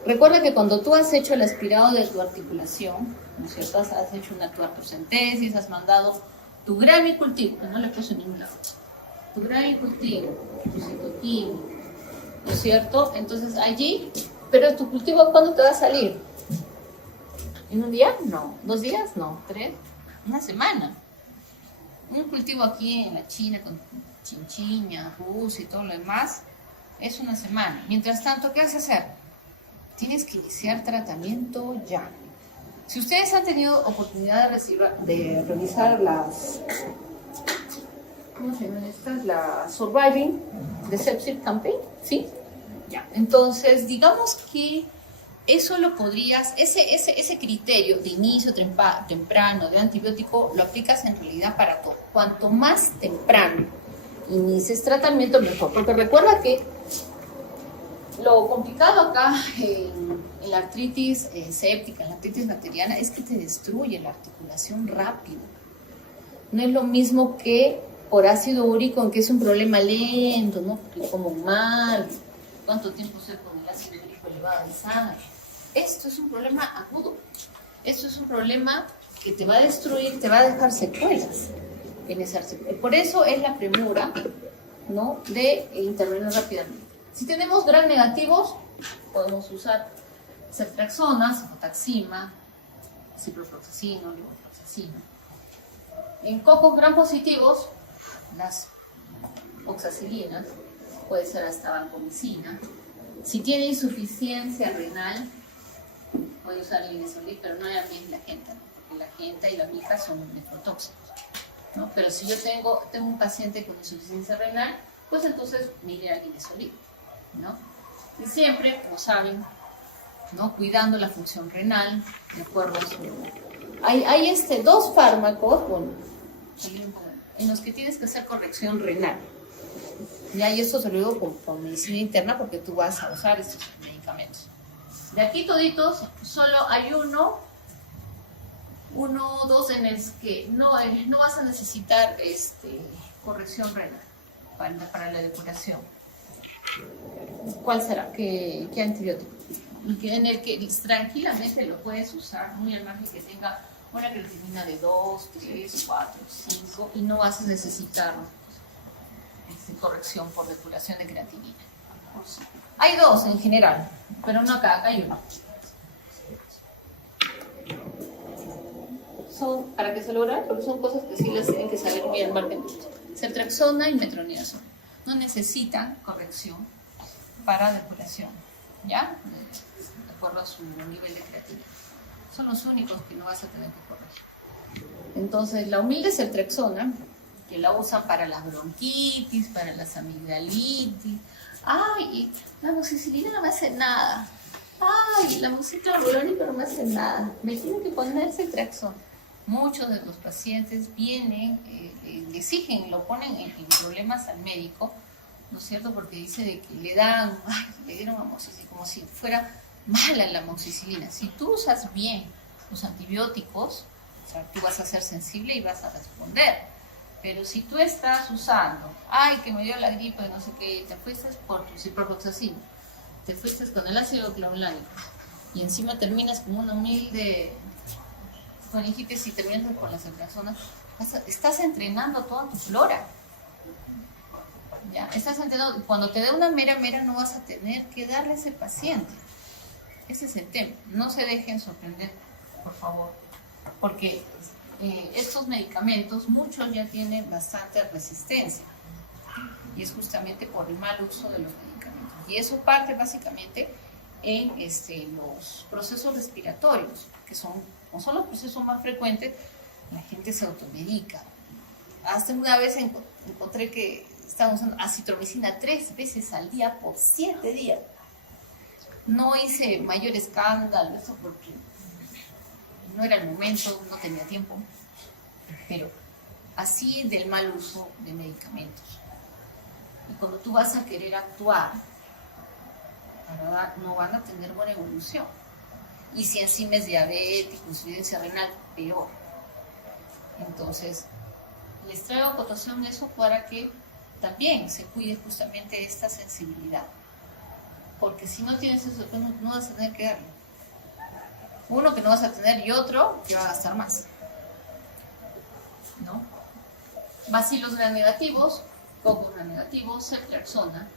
Recuerda que cuando tú has hecho el aspirado de tu articulación, ¿no es cierto? Has hecho una tu artocentesis, has mandado tu gramicultivo, que no le puse en ningún lado, tu gramicultivo, tu citoquímico, ¿no es cierto? Entonces allí, pero tu cultivo, ¿cuándo te va a salir? ¿En un día? No. ¿2 días? No. 3. Una semana. Un cultivo aquí en la China con chinchilla, Rusia y todo lo demás es una semana. Mientras tanto, ¿qué vas a hacer? Tienes que iniciar tratamiento ya. Si ustedes han tenido oportunidad de revisar las, ¿cómo se llaman estas? La Surviving de Sepsis Campaign, ¿sí? Ya. Entonces, digamos que eso lo podrías, ese criterio de inicio temprano de antibiótico lo aplicas en realidad para todo. Cuanto más temprano inicies tratamiento, mejor. Porque recuerda que lo complicado acá en la artritis séptica, en la artritis bacteriana, es que te destruye la articulación rápido. No es lo mismo que por ácido úrico, en que es un problema lento, ¿no? Porque como mal, ¿cuánto tiempo se con el ácido úrico elevado en sangre? Esto es un problema agudo. Esto es un problema que te va a destruir, te va a dejar secuelas en ese artículo. Por eso es la premura, ¿no? De intervenir rápidamente. Si tenemos gram negativos, podemos usar ceftriaxona, cefotaxima, ciprofloxacino, levofloxacino. En cocos gram positivos, las oxacilinas, puede ser hasta vancomicina. Si tiene insuficiencia renal, puede usar el linezolid, pero no es la gente, ¿no? Porque la gente y la mica son nefrotóxicos, ¿no? Pero si yo tengo un paciente con insuficiencia renal, pues entonces me iré al linezolid, ¿no? Y siempre, como saben, ¿no? Cuidando la función renal, de acuerdo a su... Hay 2 fármacos, bueno, en los que tienes que hacer corrección renal. Ya, y esto te lo digo con medicina interna porque tú vas a usar estos medicamentos. De aquí toditos, solo hay uno o dos en los que no vas a necesitar corrección renal para la depuración. ¿Cuál será? ¿Qué antibiótico? En el que tranquilamente lo puedes usar, muy al margen que tenga una creatinina de 2, 3, 4, 5 y no vas a necesitar corrección por depuración de creatinina. Hay dos en general, pero no acá hay uno. Son, para que se logre, porque son cosas que sí las tienen que saber muy al margen. Ceftriaxona y metronidazol no necesitan corrección para depuración, ¿ya? De acuerdo a su nivel de creatinina. Son los únicos que no vas a tener que corregir. Entonces, la humilde ceftriaxona, que la usan para las bronquitis, para las amigdalitis. Ay, la amoxicilina no me hace nada. Ay, la amoxicilina no me hace nada. Me tienen que poner ceftriaxona. Muchos de los pacientes vienen, le exigen, lo ponen en problemas al médico, ¿no es cierto? Porque dice de que le dieron amoxicilina, como si fuera mala la amoxicilina. Si tú usas bien los antibióticos, o sea, tú vas a ser sensible y vas a responder. Pero si tú estás usando, que me dio la gripe, no sé qué, te fuiste por tu ciprofloxacin, te fuiste con el ácido clavulânico y encima terminas como una humilde faringitis y terminas con la ceftriaxona, estás entrenando toda tu flora. ¿Ya? Estás entrenando, cuando te dé una mera no vas a tener que darle a ese paciente. Ese es el tema. No se dejen sorprender, por favor, porque estos medicamentos, muchos ya tienen bastante resistencia y es justamente por el mal uso de los medicamentos. Y eso parte básicamente en los procesos respiratorios, que no son los procesos más frecuentes, la gente se automedica. Hasta una vez encontré que estaban usando acitromicina 3 veces al día por 7 días. No hice mayor escándalo, eso porque no era el momento, no tenía tiempo, pero así del mal uso de medicamentos. Y cuando tú vas a querer actuar, ¿verdad?, no van a tener buena evolución. Y si encima es diabético, insuficiencia renal, peor. Entonces, les traigo a cotación eso para que también se cuide justamente esta sensibilidad. Porque si no tienes eso, no vas a tener que darle. Uno que no vas a tener y otro que va a gastar más, ¿no? Bacilos gram-negativos, cocos gram-negativos, ceftriaxona.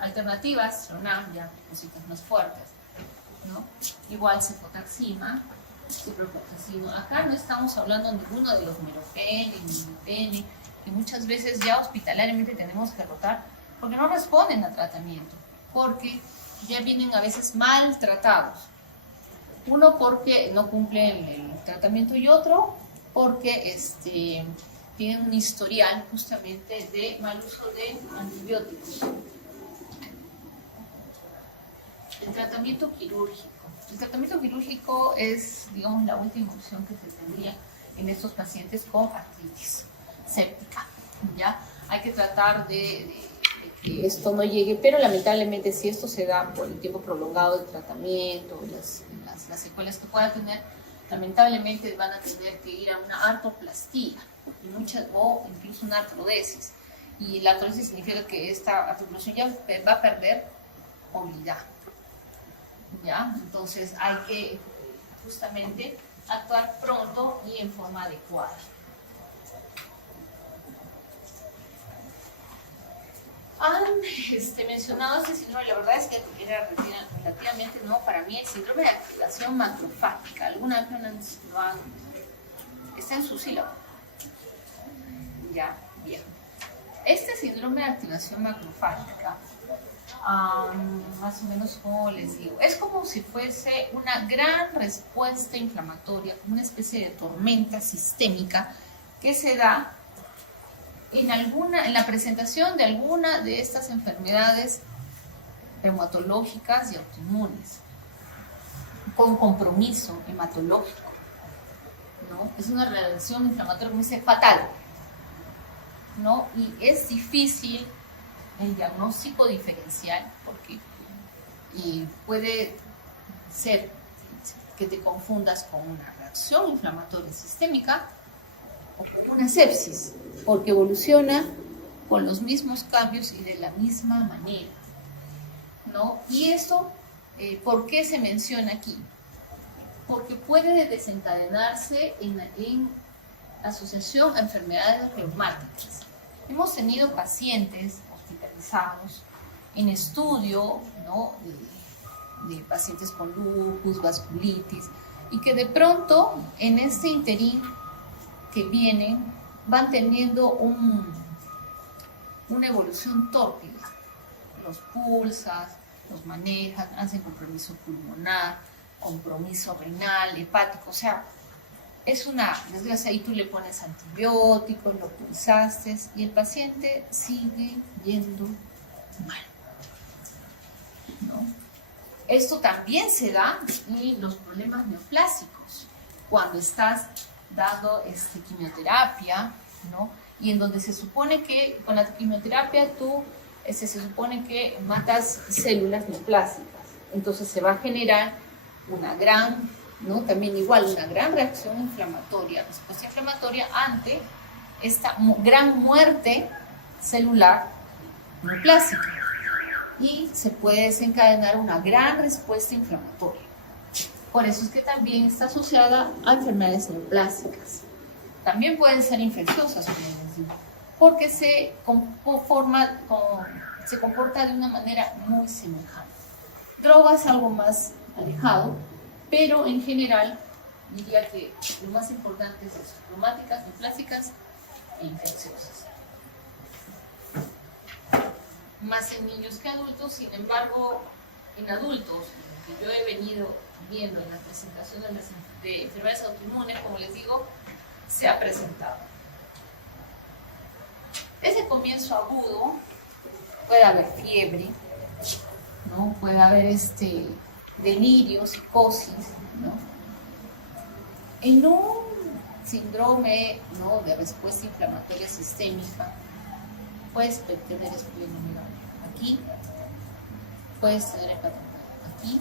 Alternativas, Tronam, ya cositas más fuertes, ¿no? Igual cefotaxima, ciprofloxacino. Acá no estamos hablando ninguno de los meropenem, ni que muchas veces ya hospitalariamente tenemos que rotar porque no responden a tratamiento, porque ya vienen a veces maltratados. Uno porque no cumplen el tratamiento y otro porque tienen un historial justamente de mal uso de antibióticos. El tratamiento quirúrgico. El tratamiento quirúrgico es, digamos, la última opción que se tendría en estos pacientes con artritis séptica. ¿Ya? Hay que tratar de que esto no llegue, pero lamentablemente si esto se da por el tiempo prolongado del tratamiento, las secuelas que pueda tener, lamentablemente van a tener que ir a una artroplastía o incluso una artrodesis. Y la artrodesis significa que esta articulación ya va a perder movilidad. ¿Ya? Entonces hay que justamente actuar pronto y en forma adecuada. Han mencionado este síndrome, la verdad es que era relativamente nuevo para mí, el síndrome de activación macrofágica. ¿Alguna vez lo han? Está en su sílabo. Ya, bien. Este síndrome de activación macrofágica, más o menos como les digo, es como si fuese una gran respuesta inflamatoria, una especie de tormenta sistémica que se da en la presentación de alguna de estas enfermedades reumatológicas y autoinmunes, con compromiso hematológico, ¿no? Es una reacción inflamatoria, como dice, fatal. ¿no? Y es difícil el diagnóstico diferencial porque puede ser que te confundas con una reacción inflamatoria sistémica o con una sepsis, porque evoluciona con los mismos cambios y de la misma manera, ¿no? Y eso, ¿por qué se menciona aquí? Porque puede desencadenarse en asociación a enfermedades reumáticas. Hemos tenido pacientes hospitalizados en estudio, ¿no?, de pacientes con lupus, vasculitis, y que de pronto en este interín que vienen van teniendo una evolución tórpida. Los pulsas, los manejan, hacen compromiso pulmonar, compromiso renal, hepático, o sea, es una desgracia. Ahí tú le pones antibióticos, lo pulsaste y el paciente sigue yendo mal, ¿no? Esto también se da en los problemas neoplásicos, cuando estás dando quimioterapia, ¿no? Y en donde se supone que con la quimioterapia tú se supone que matas células neoplásicas, entonces se va a generar una gran, ¿no?, también igual una gran reacción inflamatoria, respuesta inflamatoria ante esta gran muerte celular neoplásica, y se puede desencadenar una gran respuesta inflamatoria. Por eso es que también está asociada a enfermedades neoplásicas. También pueden ser infecciosas, como les digo, porque se comporta de una manera muy semejante. Drogas es algo más alejado, pero en general diría que lo más importante es eso: reumáticas, neoplásicas e infecciosas. Más en niños que adultos. Sin embargo, en adultos, que yo he venido viendo en las presentaciones de enfermedades autoinmunes, como les digo, se ha presentado. Ese comienzo agudo, puede haber fiebre, ¿no? Puede haber delirio, psicosis, ¿no? En un síndrome, ¿no?, de respuesta inflamatoria sistémica, puedes tener esplenomegalia aquí, puedes tener hepatomegalia aquí,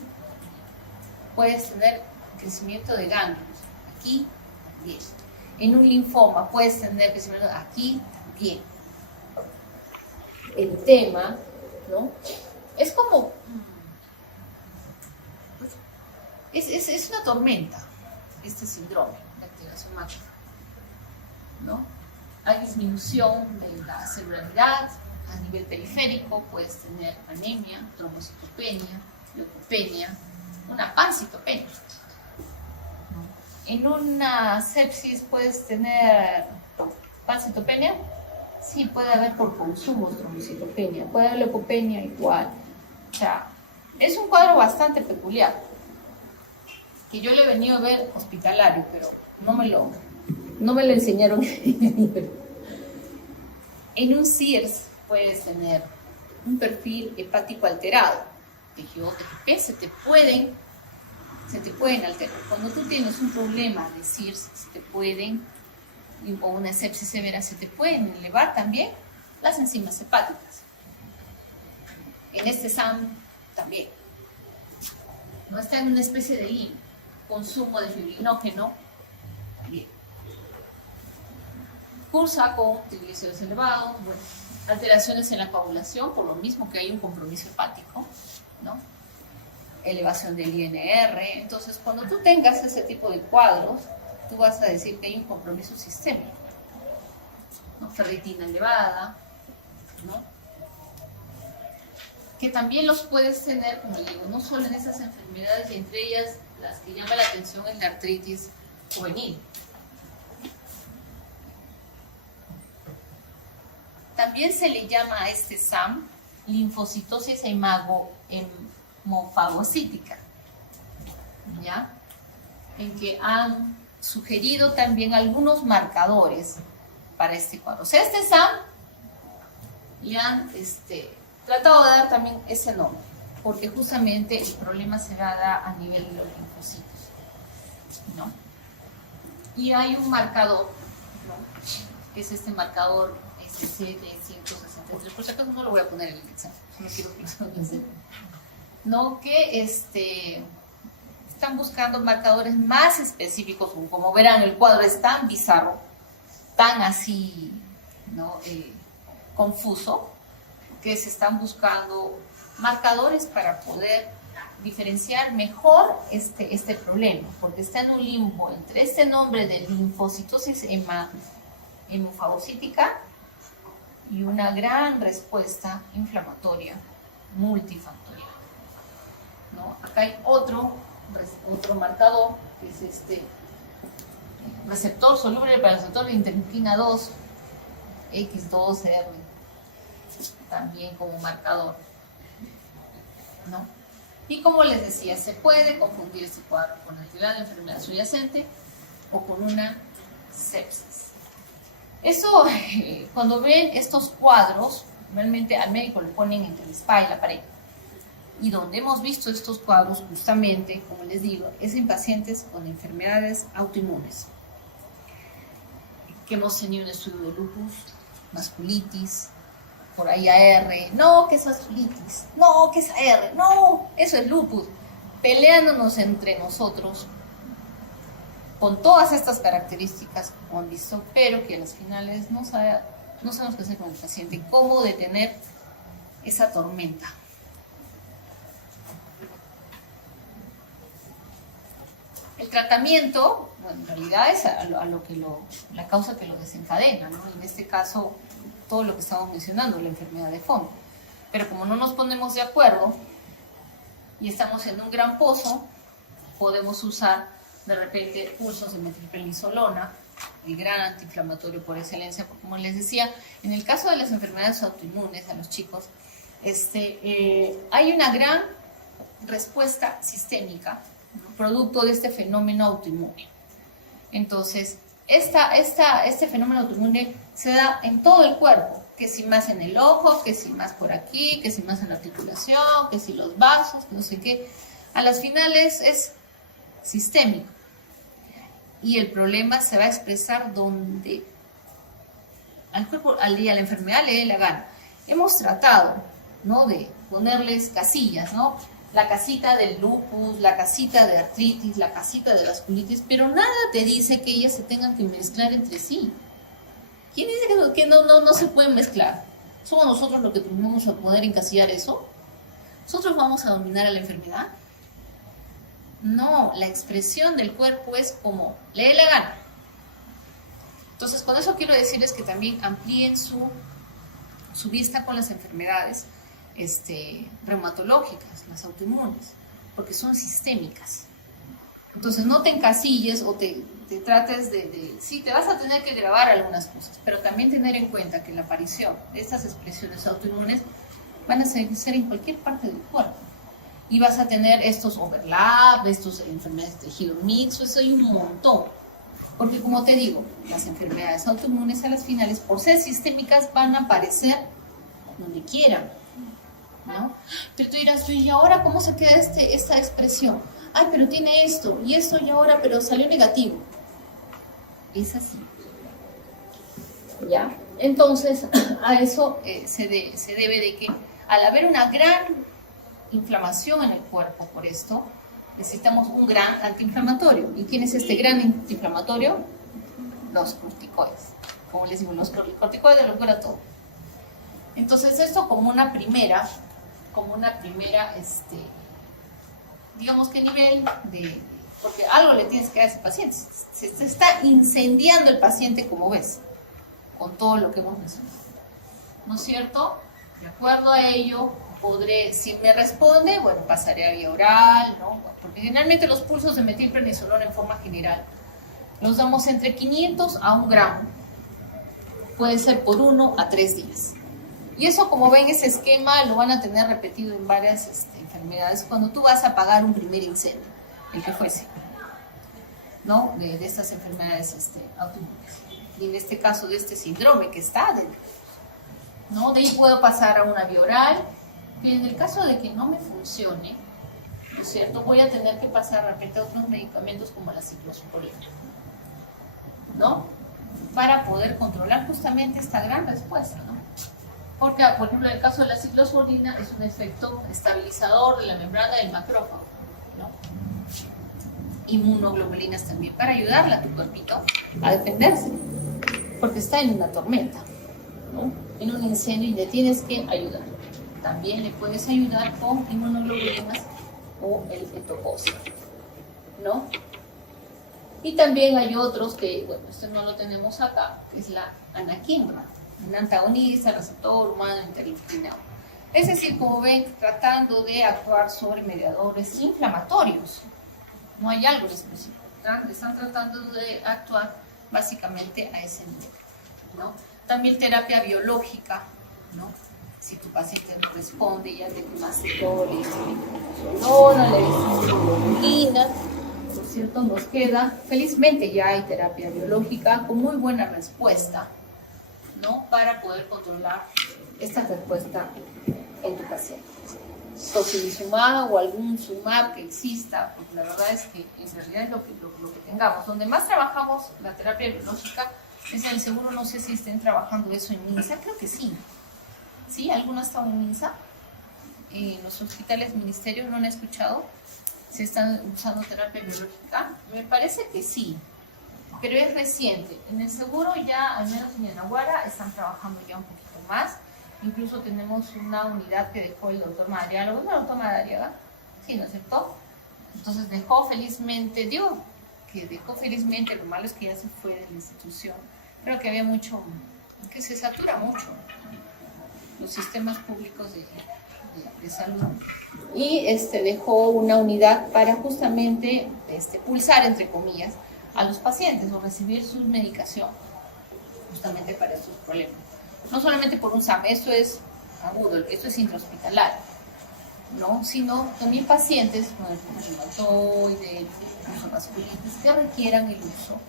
puedes tener crecimiento de ganglios aquí también. En un linfoma puedes tener crecimiento aquí también. El tema, ¿no?, es como es una tormenta, este síndrome de activación máxima, ¿no? Hay disminución de la celularidad a nivel periférico, puedes tener anemia, trombocitopenia, leucopenia, una pancitopenia, ¿no? En una sepsis puedes tener pancitopenia, sí, puede haber por consumo trombocitopenia, puede haber leucopenia igual. O sea, es un cuadro bastante peculiar, que yo le he venido a ver hospitalario, pero no me lo enseñaron en el libro. En un CIRS puedes tener un perfil hepático alterado, TGO, TGP, se te pueden alterar. Cuando tú tienes un problema de CIRS, o una sepsis severa, se te pueden elevar también las enzimas hepáticas. En este SAM también. No está en una especie de limbo. Consumo de fibrinógeno, bien. Cursa con triglicéridos elevados, bueno, alteraciones en la coagulación, por lo mismo que hay un compromiso hepático, ¿no? Elevación del INR. Entonces, cuando tú tengas ese tipo de cuadros, tú vas a decir que hay un compromiso sistémico, ¿no? Ferritina elevada, ¿no? Que también los puedes tener, como le digo, no solo en esas enfermedades, y entre ellas las que llama la atención es la artritis juvenil. También se le llama a este SAM linfocitosis hemofagocítica, ¿ya? En que han sugerido también algunos marcadores para este cuadro. O sea, este SAM le han tratado de dar también ese nombre, porque justamente el problema se da a nivel de los linfocitos, ¿no? Y hay un marcador, ¿no?, que es este marcador 7763, por si acaso no lo voy a poner en el examen, no quiero que lo piensen. No, que están buscando marcadores más específicos, como verán el cuadro es tan bizarro, tan así, ¿no? Confuso, que se están buscando marcadores para poder diferenciar mejor este problema, porque está en un limbo entre este nombre de linfocitosis hemofagocítica y una gran respuesta inflamatoria multifactorial, ¿no? Acá hay otro marcador, que es este receptor soluble para el receptor de interleuquina 2, X2R, también como marcador, ¿no? Y como les decía, se puede confundir este cuadro con actividad de enfermedad subyacente o con una sepsis. Eso, cuando ven estos cuadros, realmente al médico le ponen entre el spa y la pared. Y donde hemos visto estos cuadros, justamente, como les digo, es en pacientes con enfermedades autoinmunes. Que hemos tenido un estudio de lupus, vasculitis, por ahí AR, no, que eso es vasculitis, no, que es AR, no, eso es lupus, peleándonos entre nosotros con todas estas características como han visto, pero que a las finales no sabemos qué hacer con el paciente, cómo detener esa tormenta. El tratamiento, bueno, en realidad es la causa que lo desencadena, ¿no? En este caso, todo lo que estamos mencionando, la enfermedad de fondo. Pero como no nos ponemos de acuerdo y estamos en un gran pozo, podemos usar de repente pulsos de metilprednisolona, el gran antiinflamatorio por excelencia, porque como les decía, en el caso de las enfermedades autoinmunes a los chicos, hay una gran respuesta sistémica, ¿no? Producto de este fenómeno autoinmune. Entonces, este fenómeno autoinmune se da en todo el cuerpo, que si más en el ojo, que si más por aquí, que si más en la articulación, que si los vasos, no sé qué. A las finales es sistémico. Y el problema se va a expresar donde al cuerpo, a la enfermedad le dé la gana. Hemos tratado, ¿no?, de ponerles casillas, ¿no? La casita del lupus, la casita de artritis, la casita de vasculitis, pero nada te dice que ellas se tengan que mezclar entre sí. ¿Quién dice que no se pueden mezclar? ¿Somos nosotros los que vamos a poder encasillar eso? ¿Nosotros vamos a dominar a la enfermedad? No, la expresión del cuerpo es como le dé la gana. Entonces, con eso quiero decirles que también amplíen su vista con las enfermedades reumatológicas, las autoinmunes, porque son sistémicas. Entonces no te encasilles o te trates sí, te vas a tener que grabar algunas cosas, pero también tener en cuenta que la aparición de estas expresiones autoinmunes van a ser en cualquier parte del cuerpo. Y vas a tener estos overlap, estos enfermedades de tejido mixto, eso hay un montón. Porque como te digo, las enfermedades autoinmunes a las finales, por ser sistémicas, van a aparecer donde quieran, ¿no? Pero tú dirás, ¿y ahora cómo se queda esta expresión? Ay, pero tiene esto y esto y ahora, pero salió negativo. Es así. ¿Ya? Entonces, a eso se debe de que al haber una gran inflamación en el cuerpo por esto, necesitamos un gran antiinflamatorio. ¿Y quién es este gran antiinflamatorio? Los corticoides. Como les digo, los corticoides lo cura todo. Entonces esto como una primera, digamos que nivel porque algo le tienes que dar a ese paciente. Se está incendiando el paciente, como ves, con todo lo que hemos mencionado. ¿No es cierto? De acuerdo a ello, si me responde, bueno, pasaré a vía oral, ¿no? Porque generalmente los pulsos de metilprednisolona en forma general los damos entre 500 a 1 gramo. Puede ser por 1 a 3 días. Y eso, como ven, ese esquema lo van a tener repetido en varias enfermedades cuando tú vas a apagar un primer incendio, el que fuese, ¿no? De estas enfermedades autoinmunes. Y en este caso de este síndrome que está dentro, ¿no? De ahí puedo pasar a una vía oral. Y en el caso de que no me funcione, ¿no es cierto?, voy a tener que pasar de repente a otros medicamentos como la ciclosporina, ¿no? para poder controlar justamente esta gran respuesta, ¿no? Porque, por ejemplo, en el caso de la ciclosporina es un efecto estabilizador de la membrana del macrófago, ¿no? Inmunoglobulinas también para ayudarle a tu cuerpito a defenderse, porque está en una tormenta, ¿no? En un incendio y le tienes que ayudar. También le puedes ayudar con inmunoglobulinas o el etoposina, ¿no? Y también hay otros que, bueno, esto no lo tenemos acá, que es la anakinra, un antagonista, receptor humano interleuquina. Es decir, como ven, tratando de actuar sobre mediadores inflamatorios. No hay algo en específico. Están tratando de actuar básicamente a ese nivel, ¿no? También terapia biológica, ¿no? Si tu paciente no responde, ya te tomaste todo, le diste le diste, ¿no es cierto? Nos queda, felizmente ya hay terapia biológica con muy buena respuesta, ¿no? Para poder controlar esta respuesta en tu paciente. Tocilizumab o algún sumab que exista, porque la verdad es que en realidad es lo que tengamos. Donde más trabajamos la terapia biológica es en el seguro, no sé si estén trabajando eso en MINSA, creo que sí. ¿Sí? ¿Alguno está en MINSA? En los hospitales ministerios no han escuchado si están usando terapia biológica. Me parece que sí, pero es reciente. En el seguro ya, al menos en Yanaguara, están trabajando ya un poquito más. Incluso tenemos una unidad que dejó el doctor Madariaga, ¿no, doctor Madariaga? Sí, ¿no es cierto? Entonces dejó felizmente, lo malo es que ya se fue de la institución. Creo que había mucho, que se satura mucho los sistemas públicos de salud. Y dejó una unidad para justamente pulsar, entre comillas, a los pacientes o recibir su medicación justamente para estos problemas. No solamente por un SAM, esto es agudo, esto es intrahospitalario, ¿no? Sino también pacientes con el reumatoide, vasculitis, que requieran el uso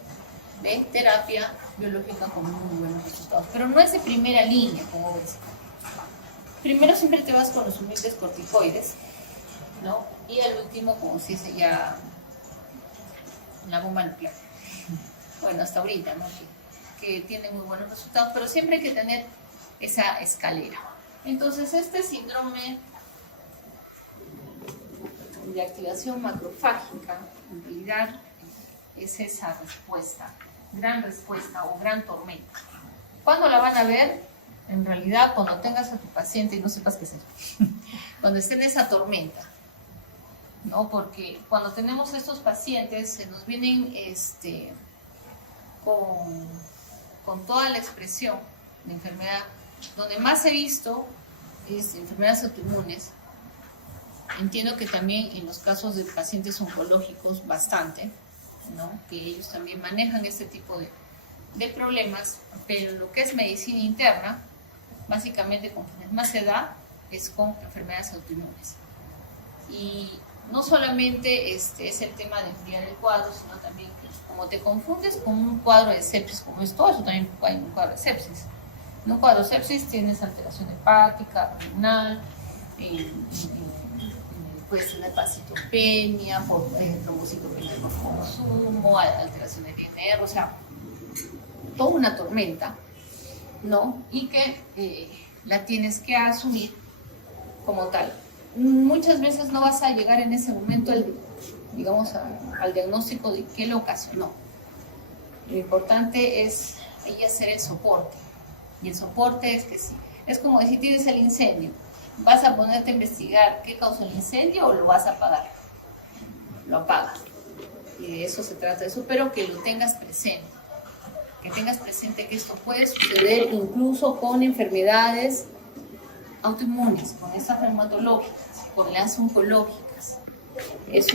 de terapia biológica con muy buenos resultados. Pero no es de primera línea, como ves. Primero siempre te vas con los humildes corticoides, ¿no? Y al último, como si dice ya una bomba nuclear. Bueno, hasta ahorita, ¿no? Que tiene muy buenos resultados, pero siempre hay que tener esa escalera. Entonces, este síndrome de activación macrofágica, en realidad, es esa respuesta, gran respuesta o gran tormenta. ¿Cuándo la van a ver? En realidad, cuando tengas a tu paciente y no sepas qué hacer, cuando esté en esa tormenta, ¿no? Porque cuando tenemos estos pacientes, se nos vienen con toda la expresión de enfermedad. Donde más he visto es enfermedades autoinmunes. Entiendo que también en los casos de pacientes oncológicos bastante, ¿no? Que ellos también manejan este tipo de problemas, pero en lo que es medicina interna, básicamente con quienes más se da es con enfermedades autoinmunes. Y no solamente es el tema de enfriar el cuadro, sino también que como te confundes con un cuadro de sepsis como esto, eso también hay un cuadro de sepsis. En un cuadro de sepsis tienes alteración hepática, renal, puede ser hepacitopenia, por trombocitopenia por consumo, alteraciones de INR, o sea, toda una tormenta, ¿no? Y que la tienes que asumir como tal. Muchas veces no vas a llegar en ese momento al diagnóstico de qué lo ocasionó. Lo importante es ahí hacer el soporte. Y el soporte es que sí. Es como si tienes el incendio. ¿Vas a ponerte a investigar qué causó el incendio o lo vas a apagar? Lo apagas. Y de eso se trata. Eso, pero que lo tengas presente. Que tengas presente que esto puede suceder incluso con enfermedades autoinmunes, con estas reumatológicas, con las oncológicas. Es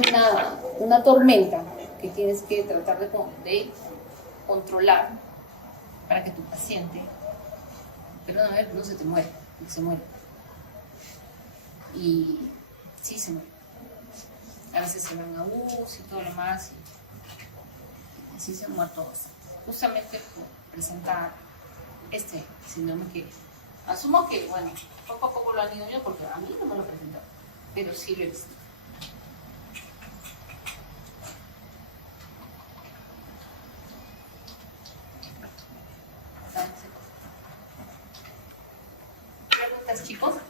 una tormenta que tienes que tratar de controlar para que tu paciente, no se te muere, no se muere. Y sí se muere. A veces se van a UCI y todo lo demás, y así se han muerto bastante. Justamente por presentar este síndrome que asumo que, bueno, poco a poco lo han ido yo porque a mí no me lo presentaron, pero sí lo he visto. gracias chicos.